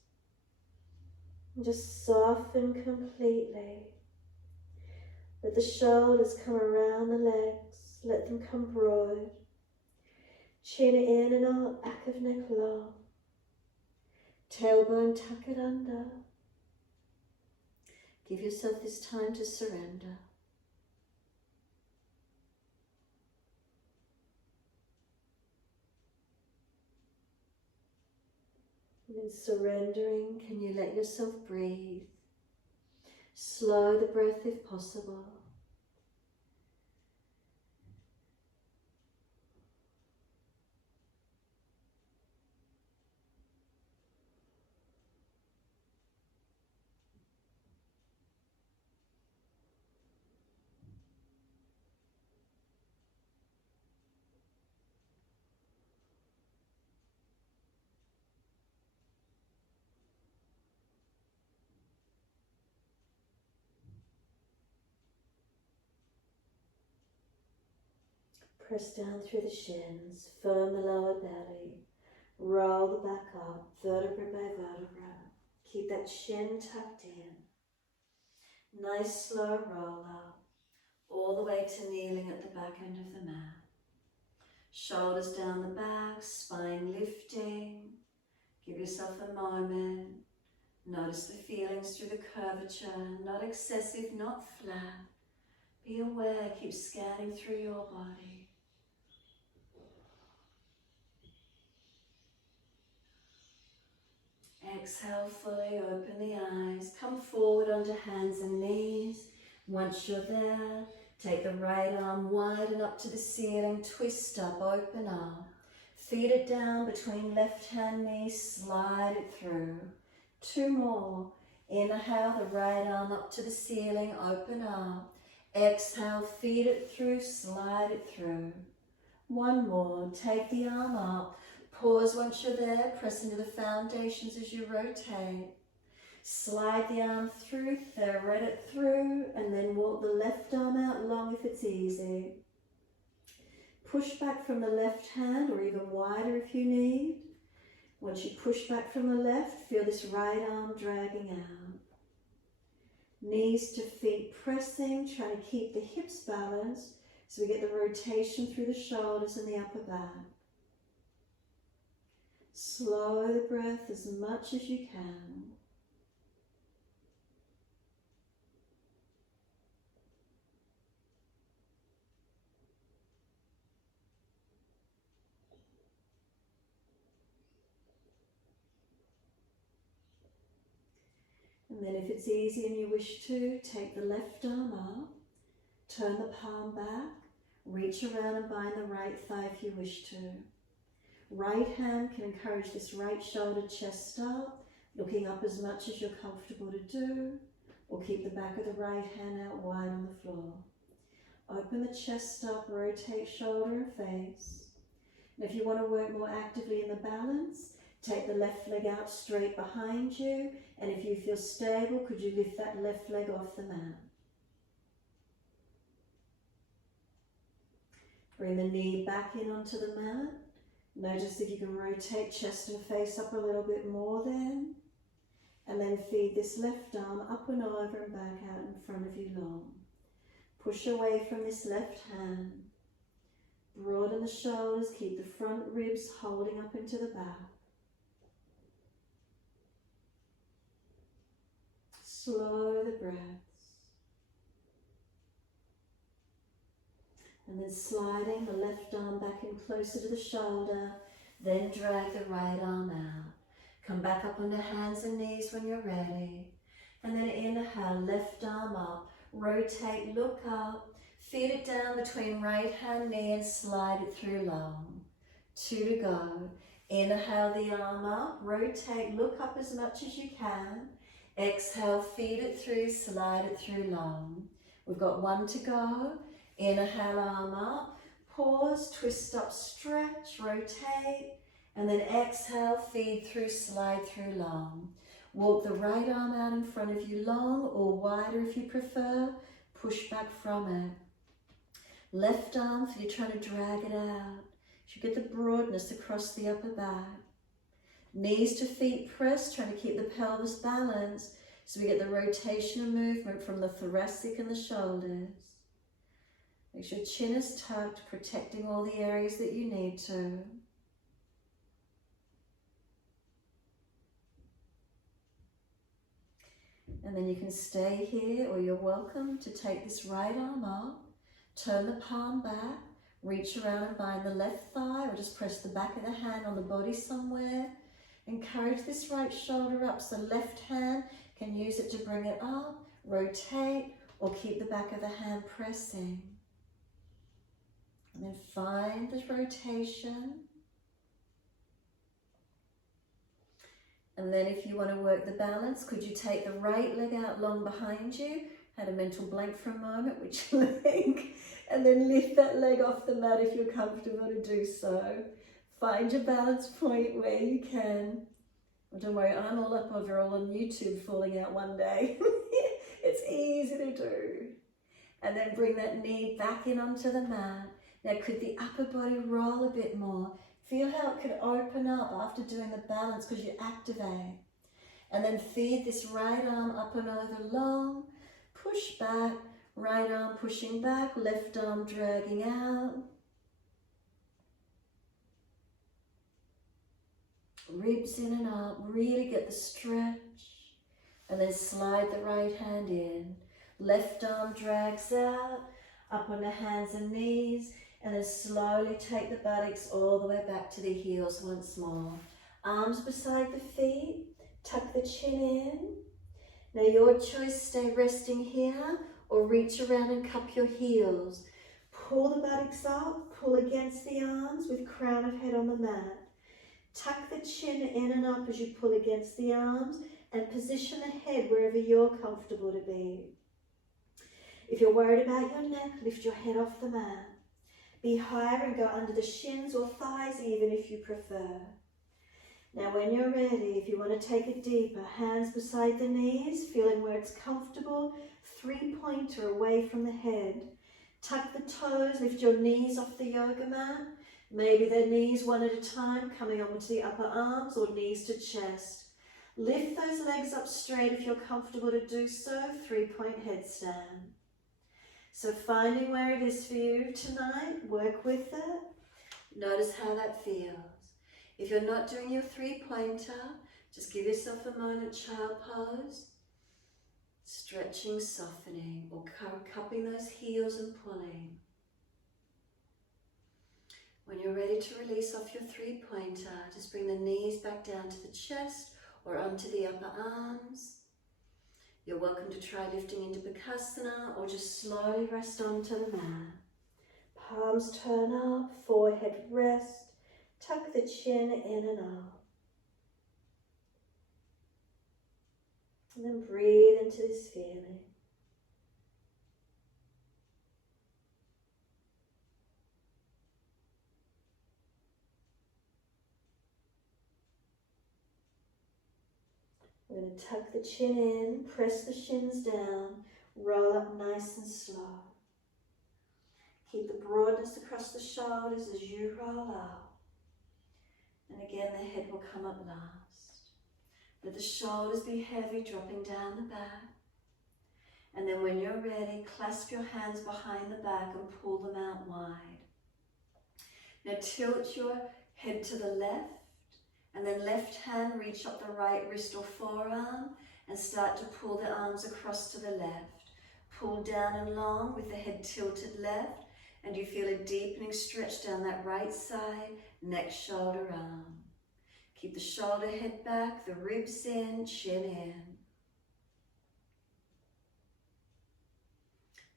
And just soften completely. Let the shoulders come around the legs, let them come broad. Chin in and up, back of neck long. Tailbone tuck it under. Give yourself this time to surrender. And in surrendering, can you let yourself breathe? Slow the breath if possible. Press down through the shins, firm the lower belly, roll the back up, vertebra by vertebra. Keep that chin tucked in. Nice slow roll up, all the way to kneeling at the back end of the mat. Shoulders down the back, spine lifting. Give yourself a moment. Notice the feelings through the curvature, not excessive, not flat. Be aware, keep scanning through your body. Exhale fully, open the eyes, come forward onto hands and knees. Once you're there, take the right arm wide and up to the ceiling, twist up, open up. Feed it down between left hand knees, slide it through. Two more. Inhale, the right arm up to the ceiling, open up. Exhale, feed it through, slide it through. One more, take the arm up. Pause once you're there, press into the foundations as you rotate. Slide the arm through, thread it through, and then walk the left arm out long if it's easy. Push back from the left hand, or even wider if you need. Once you push back from the left, feel this right arm dragging out. Knees to feet pressing, try to keep the hips balanced so we get the rotation through the shoulders and the upper back. Slow the breath as much as you can. And then if it's easy and you wish to, take the left arm up, turn the palm back, reach around and bind the right thigh if you wish to. Right hand can encourage this right shoulder, chest up, looking up as much as you're comfortable to do, or keep the back of the right hand out wide on the floor. Open the chest up, rotate shoulder and face. And if you want to work more actively in the balance, take the left leg out straight behind you, and if you feel stable, could you lift that left leg off the mat? Bring the knee back in onto the mat. Notice if you can rotate chest and face up a little bit more then. And then feed this left arm up and over and back out in front of you long. Push away from this left hand. Broaden the shoulders, keep the front ribs holding up into the back. Slow the breaths. And then sliding the left arm back in closer to the shoulder, then drag the right arm out. Come back up onto hands and knees when you're ready. And then inhale, left arm up, rotate, look up, feed it down between right hand, knee and slide it through long. 2 to go. Inhale the arm up, rotate, look up as much as you can. Exhale, feed it through, slide it through long. We've got 1 to go. Inhale, arm up, pause, twist up, stretch, rotate. And then exhale, feed through, slide through long. Walk the right arm out in front of you long or wider if you prefer. Push back from it. Left arm, if you're trying to drag it out. You get the broadness across the upper back. Knees to feet pressed, trying to keep the pelvis balanced so we get the rotation and movement from the thoracic and the shoulders. Make sure chin is tucked, protecting all the areas that you need to. And then you can stay here, or you're welcome to take this right arm up, turn the palm back, reach around and bind the left thigh, or just press the back of the hand on the body somewhere. Encourage this right shoulder up, so left hand can use it to bring it up, rotate, or keep the back of the hand pressing. And then find the rotation. And then if you want to work the balance, could you take the right leg out long behind you? Had a mental blank for a moment, which leg? And then lift that leg off the mat if you're comfortable to do so. Find your balance point where you can. Well, don't worry, I'm all up over all on YouTube falling out one day. It's easy to do. And then bring that knee back in onto the mat. Now could the upper body roll a bit more? Feel how it could open up after doing the balance because you activate. And then feed this right arm up and over long. Push back, right arm pushing back, left arm dragging out. Ribs in and up, really get the stretch. And then slide the right hand in. Left arm drags out, up on the hands and knees. And then slowly take the buttocks all the way back to the heels once more. Arms beside the feet, tuck the chin in. Now your choice, stay resting here or reach around and cup your heels. Pull the buttocks up, pull against the arms with crown of head on the mat. Tuck the chin in and up as you pull against the arms and position the head wherever you're comfortable to be. If you're worried about your neck, lift your head off the mat. Be higher and go under the shins or thighs even if you prefer. Now when you're ready, if you want to take it deeper, hands beside the knees, feeling where it's comfortable, 3-pointer away from the head. Tuck the toes, lift your knees off the yoga mat. Maybe they're knees one at a time, coming onto the upper arms or knees to chest. Lift those legs up straight if you're comfortable to do so, 3-point headstand. So finding where it is for you tonight, work with it. Notice how that feels. If you're not doing your 3-pointer, just give yourself a moment, child pose. Stretching, softening, or cupping those heels and pulling. When you're ready to release off your 3-pointer, just bring the knees back down to the chest or onto the upper arms. You're welcome to try lifting into Udkatasana or just slowly rest onto the mat. Palms turn up, forehead rest, tuck the chin in and up. And then breathe into this feeling. We're going to tuck the chin in, press the shins down, roll up nice and slow. Keep the broadness across the shoulders as you roll out. And again, the head will come up last. Let the shoulders be heavy, dropping down the back. And then when you're ready, clasp your hands behind the back and pull them out wide. Now tilt your head to the left, and then left hand reach up the right wrist or forearm and start to pull the arms across to the left. Pull down and long with the head tilted left, and you feel a deepening stretch down that right side, neck, shoulder, arm. Keep the shoulder head back, the ribs in, chin in.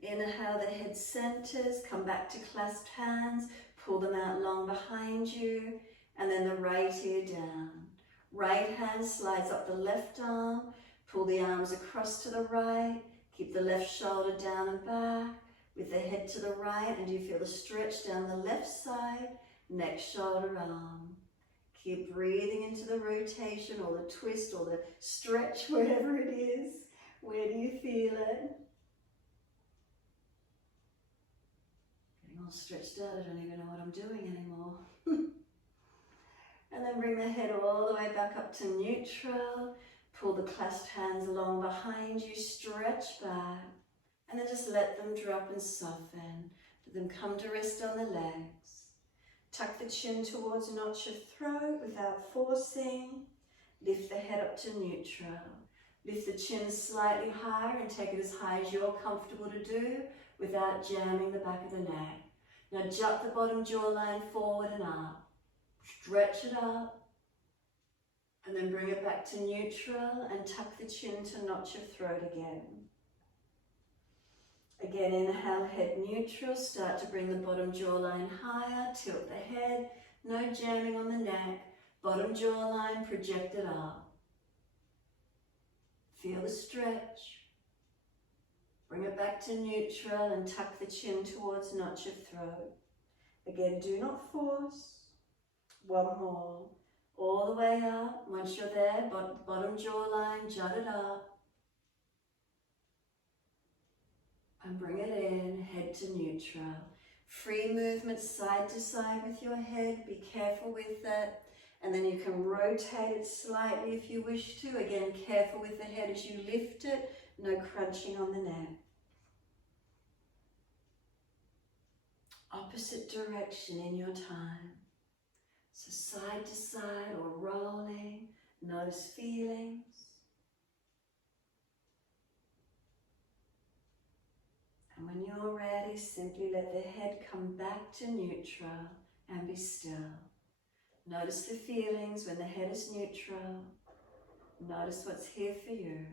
Inhale, the head centers, come back to clasped hands, pull them out long behind you, and then the right ear down. Right hand slides up the left arm, pull the arms across to the right, keep the left shoulder down and back, with the head to the right, and you feel the stretch down the left side, neck, shoulder, arm. Keep breathing into the rotation or the twist or the stretch, wherever it is. Where do you feel it? Getting all stretched out, I don't even know what I'm doing anymore. And then bring the head all the way back up to neutral. Pull the clasped hands along behind you, stretch back. And then just let them drop and soften. Let them come to rest on the legs. Tuck the chin towards notch of throat without forcing. Lift the head up to neutral. Lift the chin slightly higher and take it as high as you're comfortable to do without jamming the back of the neck. Now jut the bottom jawline forward and up. Stretch it up. And then bring it back to neutral and tuck the chin to notch of throat again. Again, inhale, head neutral. Start to bring the bottom jawline higher. Tilt the head. No jamming on the neck. Bottom jawline projected up. Feel the stretch. Bring it back to neutral and tuck the chin towards notch of throat. Again, do not force. One more. All the way up. Once you're there, bottom jawline, jut it up. And bring it in, head to neutral. Free movement side to side with your head. Be careful with that. And then you can rotate it slightly if you wish to. Again, careful with the head as you lift it. No crunching on the neck. Opposite direction in your time. So side to side or rolling. Notice feelings. And when you're ready, simply let the head come back to neutral and be still. Notice the feelings when the head is neutral. Notice what's here for you.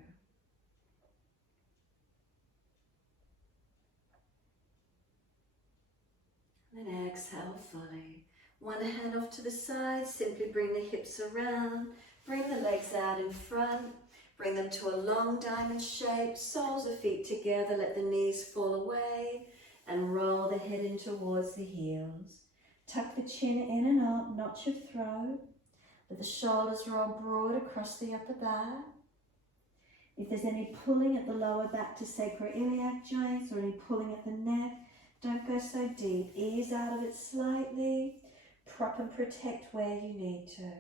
And then exhale fully. One hand off to the side, simply bring the hips around. Bring the legs out in front. Bring them to a long diamond shape, soles of feet together, let the knees fall away, and roll the head in towards the heels. Tuck the chin in and up, notch your throat. Let the shoulders roll broad across the upper back. If there's any pulling at the lower back to sacroiliac joints or any pulling at the neck, don't go so deep. Ease out of it slightly. Prop and protect where you need to.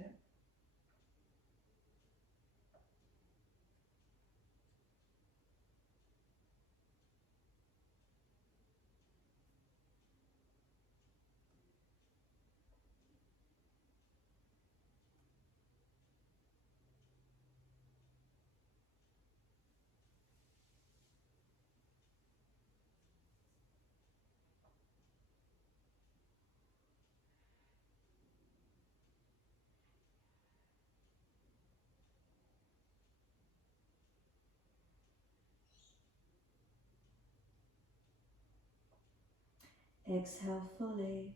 Exhale fully.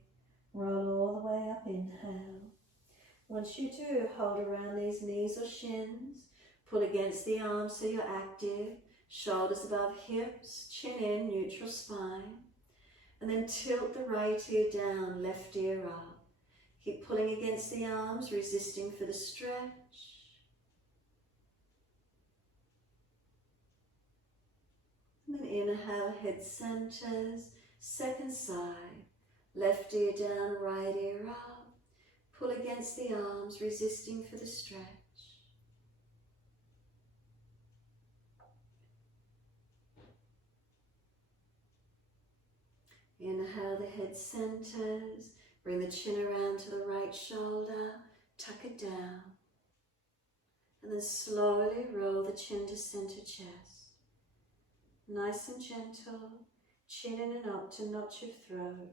Roll all the way up, inhale. Once you do, hold around these knees or shins. Pull against the arms so you're active. Shoulders above hips, chin in, neutral spine. And then tilt the right ear down, left ear up. Keep pulling against the arms, resisting for the stretch. inhale, head centers, second side. Left ear down, right ear up. Pull against the arms, resisting for the stretch. Inhale, the head centers. Bring the chin around to the right shoulder. Tuck it down. And then slowly roll the chin to center chest. Nice and gentle. Chin in and up to notch your throat.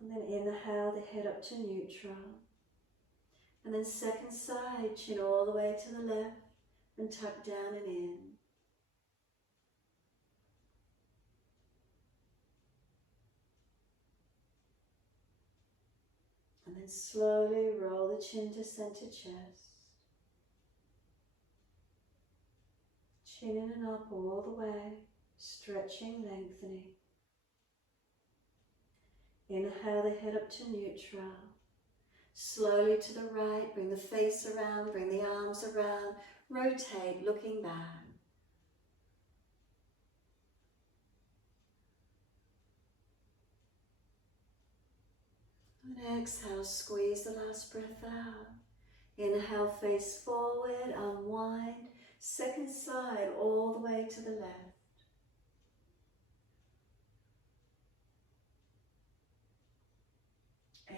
And then inhale the head up to neutral. And then second side, chin all the way to the left and tuck down and in. And then slowly roll the chin to center chest. Chin in and up all the way, stretching, lengthening. Inhale the head up to neutral. Slowly to the right, bring the face around, bring the arms around, rotate, looking back. And exhale, squeeze the last breath out. Inhale, face forward, unwind. Second side, all the way to the left.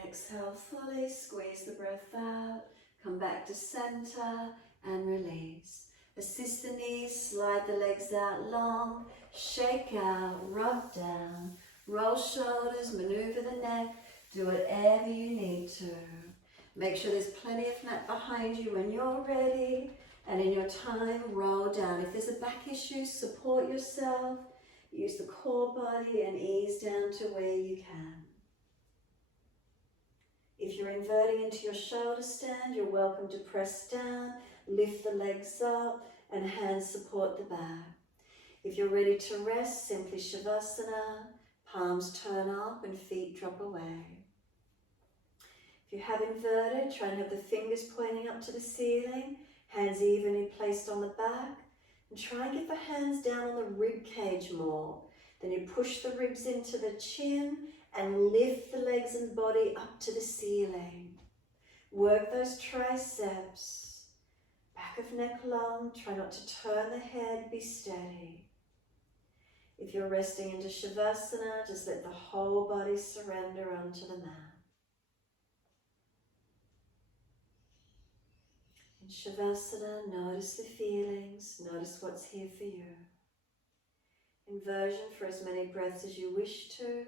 Exhale fully, squeeze the breath out. Come back to center and release. Assist the knees, slide the legs out long. Shake out, rub down. Roll shoulders, maneuver the neck. Do whatever you need to. Make sure there's plenty of mat behind you when you're ready. And in your time, roll down. If there's a back issue, support yourself. Use the core body and ease down to where you can. If you're inverting into your shoulder stand, you're welcome to press down, lift the legs up, and hands support the back. If you're ready to rest, simply Shavasana, palms turn up and feet drop away. If you have inverted, try and have the fingers pointing up to the ceiling, hands evenly placed on the back, and try and get the hands down on the rib cage more. Then you push the ribs into the chin and lift the legs and body up to the ceiling. Work those triceps. Back of neck long, try not to turn the head, be steady. If you're resting into Shavasana, just let the whole body surrender onto the mat. In Shavasana, notice the feelings, notice what's here for you. Inversion for as many breaths as you wish to.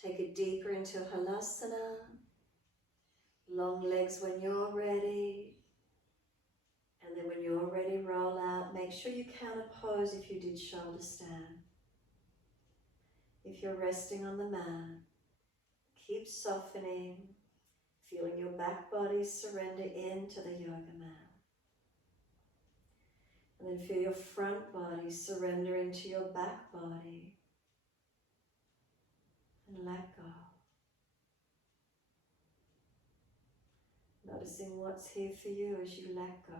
Take it deeper into Halasana. Long legs when you're ready. And then when you're ready, roll out. Make sure you counter pose if you did shoulder stand. If you're resting on the mat, keep softening, feeling your back body surrender into the yoga mat. And then feel your front body surrender into your back body. And let go. Noticing what's here for you as you let go.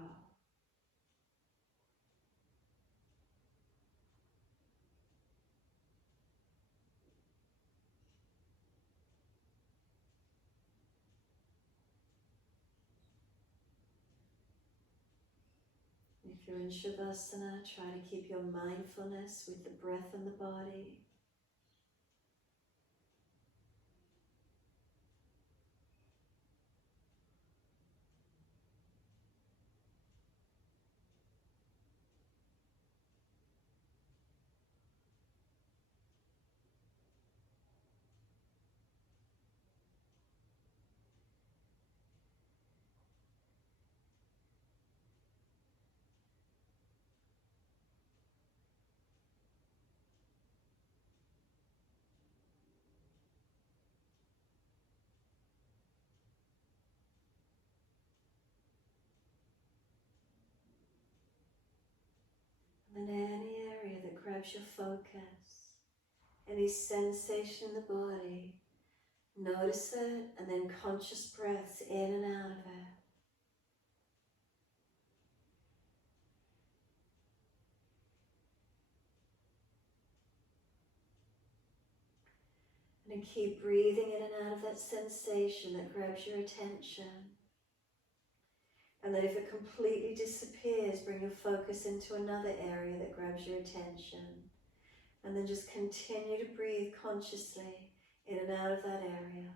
If you're in Shavasana, try to keep your mindfulness with the breath and the body. And any area that grabs your focus, any sensation in the body, notice it and then conscious breaths in and out of it. And keep breathing in and out of that sensation that grabs your attention. And then if it completely disappears, bring your focus into another area that grabs your attention. And then just continue to breathe consciously in and out of that area.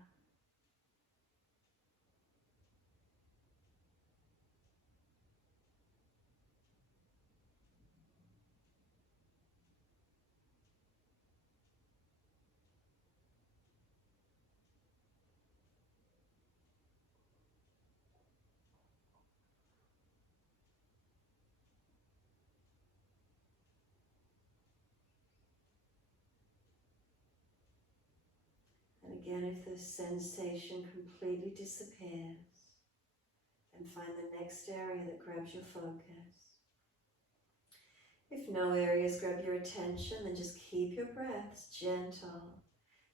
And again, if the sensation completely disappears, then find the next area that grabs your focus. If no areas grab your attention, then just keep your breaths gentle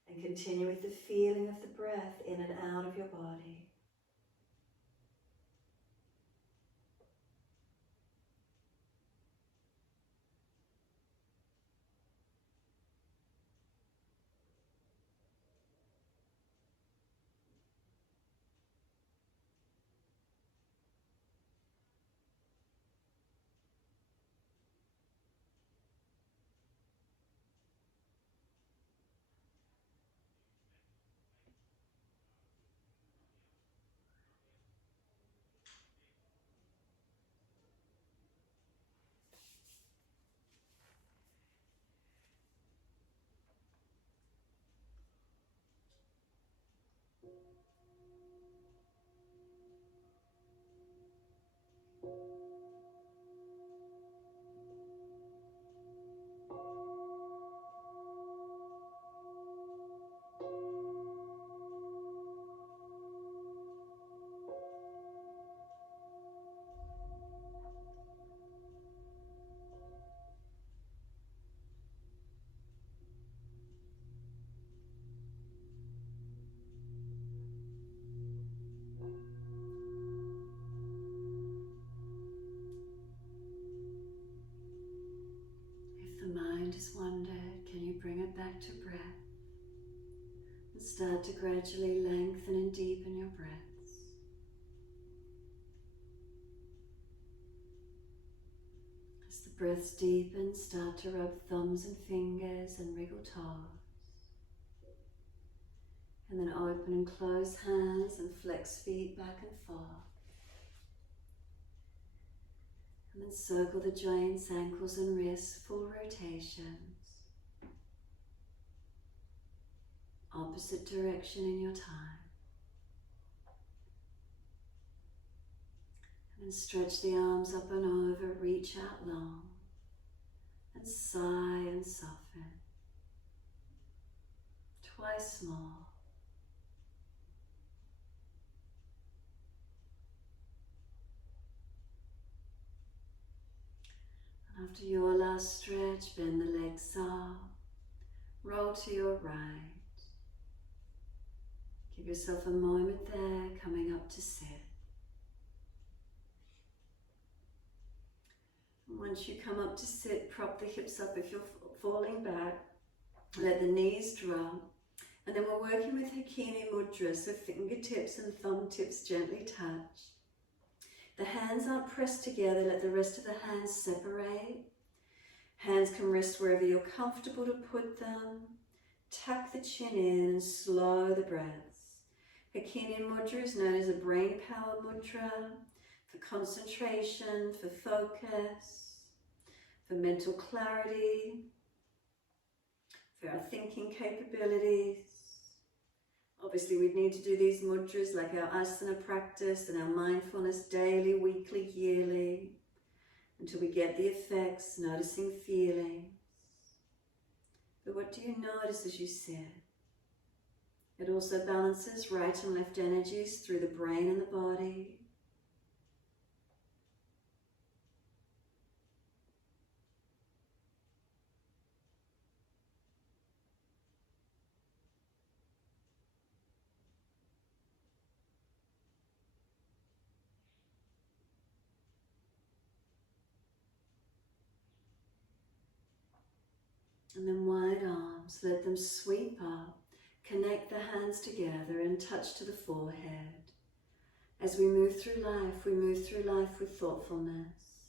and continue with the feeling of the breath in and out of your body. If the mind has wandered, can you bring it back to breath? And start to gradually lengthen and deepen your breaths. As the breaths deepen, start to rub thumbs and fingers and wriggle toes. And then open and close hands and flex feet back and forth. And then circle the joints, ankles and wrists, full rotations. Opposite direction in your time. And then stretch the arms up and over, reach out long. And sigh and soften. Twice more. And after your last stretch, bend the legs up. Roll to your right. Give yourself a moment there, coming up to sit. And once you come up to sit, prop the hips up if you're falling back. Let the knees drop. And then we're working with Hakini Mudra, so fingertips and thumb tips gently touch. The hands aren't pressed together, let the rest of the hands separate. Hands can rest wherever you're comfortable to put them. Tuck the chin in and slow the breaths. Hakini Mudra is known as a brain power mudra for concentration, for focus, for mental clarity, for our thinking capabilities. Obviously, we need to do these mudras like our asana practice and our mindfulness daily, weekly, yearly, until we get the effects, noticing feelings. But what do you notice as you sit? It also balances right and left energies through the brain and the body. And then wide arms, let them sweep up, Connect the hands together and touch to the forehead. As we move through life with thoughtfulness.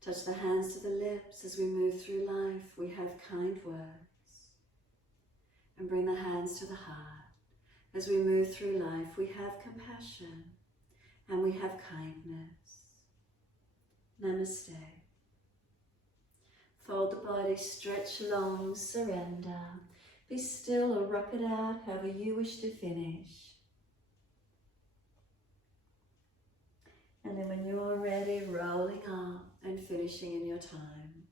Touch the hands to the lips. As we move through life, we have kind words. And bring the hands to the heart. As we move through life, we have compassion and we have kindness. Namaste. Fold the body, stretch long, surrender. Be still or rock it out however you wish to finish. And then when you're ready, rolling up and finishing in your time.